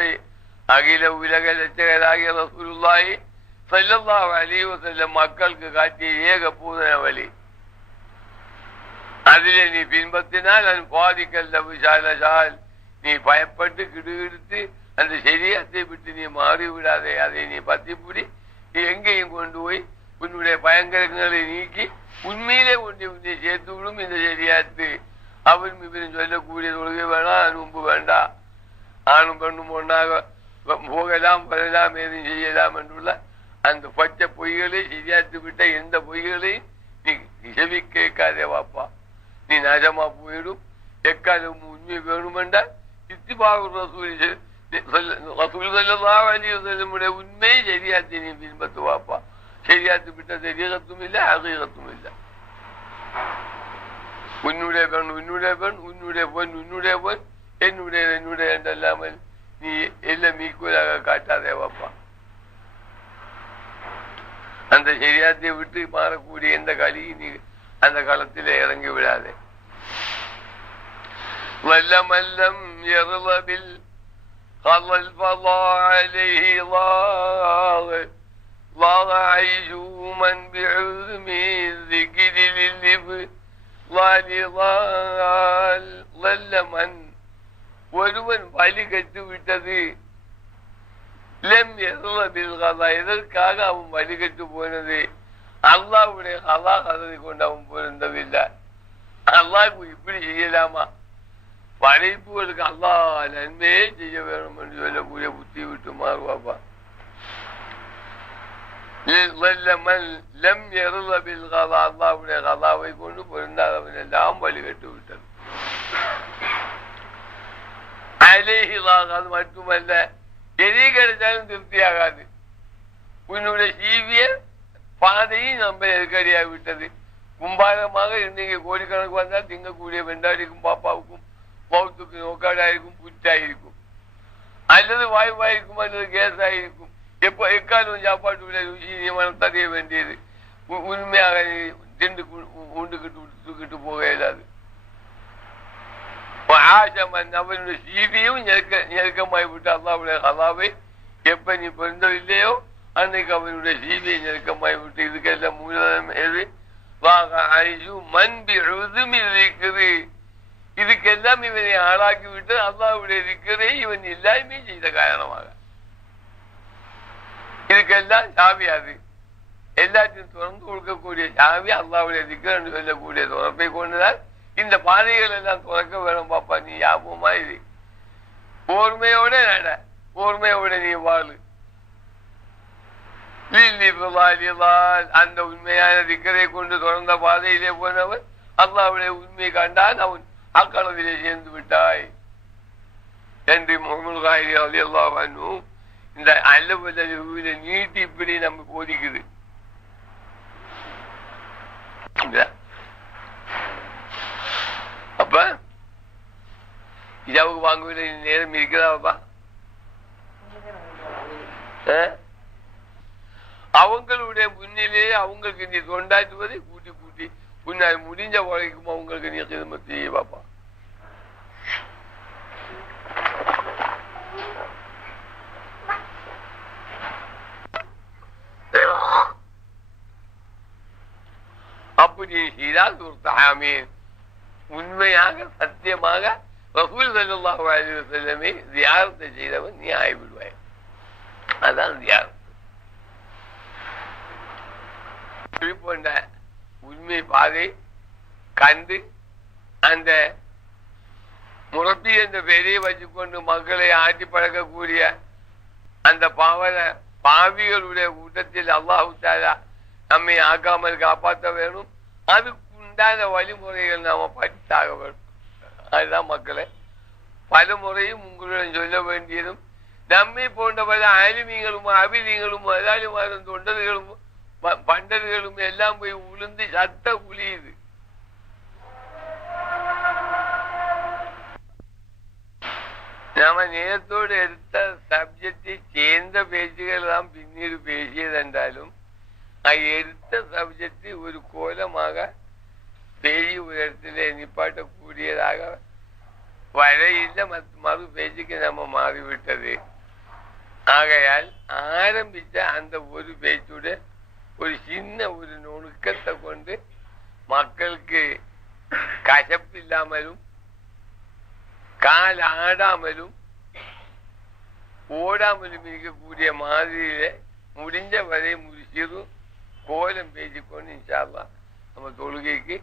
அகில உலக லட்சகராகிய ரசூலுல்லாஹி ஸல்லல்லாஹு அலைஹி வஸல்லம் மக்களுக்கு காட்டிய ஏக பூரண வழி. அதிலே நீ பின்பற்றினால் அது பாதிக்கல்ல விஷால். நீ பயப்பட்டு கிடுகிடுத்து அந்த ஷரீஅத்தை விட்டு நீ மாறி விடாதே. அதை நீ பத்திப்புடி நீ எங்கேயும் கொண்டு போய் உன்னுடைய பயங்கரங்களை நீக்கி உண்மையிலே உன்னை சேர்த்து விடும் இந்த ஷரீஅத்து. அவன் இவன் சொல்லக்கூடிய தொழுகை வேணாம், நோன்பு வேண்டாம், ஆணும் பெண்ணும் ஒன்றாக போகலாம் வரலாம் எதுவும் செய்யலாம் என்றுள்ள அந்த பச்சை பொய்களை சரியாத்து விட்ட எந்த பொய்களையும் நீ செவி கேட்காதே வாப்பா. நீ நாசமா போயிடும் எக்காலம் உண்மை வேணுமென்றால் இத்திபாவு ரசூல் ஸல்லல்லாஹு அலைஹி வஸல்லமுடைய உண்மை ஷரியத்தை நீ பின்பற்று வாப்பா. ஷரியத்து விட்ட ஷரீஅத்தும் இல்லை, ஹகீகத்தும் இல்லை. உன்னுடைய கண் உன்னுடைய பெண், உன்னுடைய பொன் உன்னுடைய பொன், என்னுடைய என்றல்லாமல் நீ எல்லாம் ஈக்குவலாக காட்டாதே வாப்பா. அந்த ஷரியத்தை விட்டு மாறக்கூடிய எந்த காலியும் நீ அந்த காலத்திலே இறங்கி விடாதே. வல்லமல்லம் யர்லபில் قضى الفضاء عليه ضاغ عيشوما بعظم الذكر للإفضال ضل من ஒருவன் வழி கட்டு விட்டது. லெம் யர்லபில் கதா, எதற்காக அவன் வழி கட்டு போனது? அல்லாஹ்வுடைய கதா கதவை கொண்டு அவன் பொருந்தவில்லை. அல்லாஹ்க்கு இப்படி செய்யலாமா? படைப்புகளுக்கு அல்லாஹ் நன்மையே செய்ய வேணும் என்று சொல்லக்கூடிய புத்தி விட்டு மாறுவாப்பா. அல்லாஹ்வுடைய கதாவை கொண்டு பொருந்தாதவன் எல்லாம் வழிகட்டு விட்டது. அது மட்டுமல்ல, எதை கிடைச்சாலும் திருப்தியாகாது. உன்னுடைய சீவிய பாதையும் நம்ம நெருக்கடியாக விட்டது. கும்பாரமாக இருந்தீங்க, கோடிக்கணக்கு வந்தால் திங்கக்கூடிய வெண்டாடிக்கும் பாப்பாவுக்கும் மௌத்துக்கு நோக்காடாயிருக்கும், புറ്റാயிருக்கும், அல்லது வாய்வாயிருக்கும், அல்லது கேஸாயிருக்கும். எப்போ எக்காலும் சாப்பாட்டு ருசி நியமனம் தரைய வேண்டியது. உண்மையாக திண்டு உண்டுகிட்டு போக இயலாது. அவனுடைய சீவியும் நெருக்கமாய் விட்டு அல்லாஹ்வுடைய கதாவை எப்ப நீ பொருந்தவில்லையோ அன்னைக்கு அவனுடைய சீவியை நெருக்கமாய் விட்டு. இதுக்கெல்லாம் மூலம் எது? இருக்குது. இதுக்கெல்லாம் இவனை ஆளாக்கி விட்டு அல்லாஹ்வுடைய திக்ரை இவன் எல்லாமே செய்த காரணமாக. இதுக்கெல்லாம் சாவியாது. எல்லாத்தையும் திறந்து கொடுக்கக்கூடிய சாவி அல்லாஹ்வுடைய திக்ர் என்று சொல்லக்கூடிய தொடர்பை கொண்டுதான் இந்த பாதைகள் எல்லாம் துறக்க வேணும் பாப்பா. நீ யாபமா இது ஓர்மையோட நட, ஓர்மையோட நீ வாழு. அந்த உண்மையான திக்கரை கொண்டு தொடர்ந்த பாதையிலே போனவன் அல்லாஹ்வுடைய உண்மையை கண்டான், அவன் அக்களவிலே சேர்ந்து விட்டாய் என்று முஹம்மது காயிரி ரலியல்லாஹு அன்ஹு இந்த அல்லவல நீட்டி இப்படி நம்ம போதிக்குது. அப்ப இதாவுக்கு வாங்குவதில்லை நேரம் இருக்கிறாப்பா. அவங்களுடைய முன்னிலே அவங்களுக்கு நீ கொண்டாடுவதை கூட்டி கூட்டி முன்னாடி முடிஞ்ச வரைக்கும் அவங்களுக்கு நீ கிதமத் செய்ய பாப்பா. அப்படி செய்தால் துர்த்தஹாமீன் உண்மையாக சத்தியமாக ரசூல் ஸல்லல்லாஹு அலைஹி வஸல்லமை தியாரத்தை செய்தவன் நீ ஆய்விடுவாய். அதான் தியாரம். போன்ற உண்மை பாதை கண்டு அந்த முரப்பி என்ற பெரிய வச்சுக்கொண்டு மக்களை ஆட்டி பழக்கக்கூடிய அந்த பாவிகளுடைய கூட்டத்தில் அல்லாஹு தஆலா நம்மை ஆக்காமல் காப்பாற்ற வேணும். அதுக்கு உண்டான வழிமுறைகள் நாம படித்தாக வேண்டும். அதுதான் மக்களை பல முறையும் உங்களுடன் சொல்ல வேண்டியதும் நம்மை போன்ற பல ஆலிமீங்களும் அபிலீங்களும் முதலாளிமாரும் தொண்டர்களும் பண்டர்களும் எல்லாம் போய் உளுந்து சத்த குளியுது. நாம நேரத்தோடு எடுத்த சப்ஜெக்டை சேர்ந்த பேச்சுகள் தான் பின்னீடு பேசியதென்றாலும் எடுத்த சப்ஜெக்ட் ஒரு கோலமாக பேசி ஒரு இடத்துல நிப்பாட்டக்கூடியதாக வரையில மறு பேச்சுக்கு நம்ம மாறிவிட்டது. ஆகையால் ஆரம்பித்த அந்த ஒரு பேச்சோட ஒரு சின்ன ஒரு நுணுக்கத்தை கொண்டு மக்களுக்கு கசப்பு இல்லாமலும் கால் ஆடாமலும் ஓடாமலும் இருக்கக்கூடிய மாதிரியில முடிஞ்ச வரை சிறு கோலம் பேசிக்கொண்டு இன்ஷா அல்லாஹ் நம்ம தொழுகைக்கு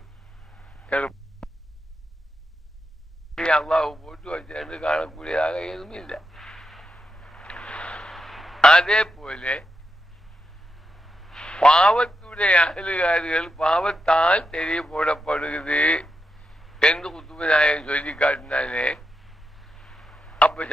அல்லாஹ் போட்டு வச்சு காணக்கூடியதாக எதுவும் இல்லை. அதே போல பாவத்துடைய அகலுகாரிகள் பாவத்தால் தெரிய போடப்படுகிறது என்று குத்துபு நாயகன் சொல்லி காட்டினானே. அப்ப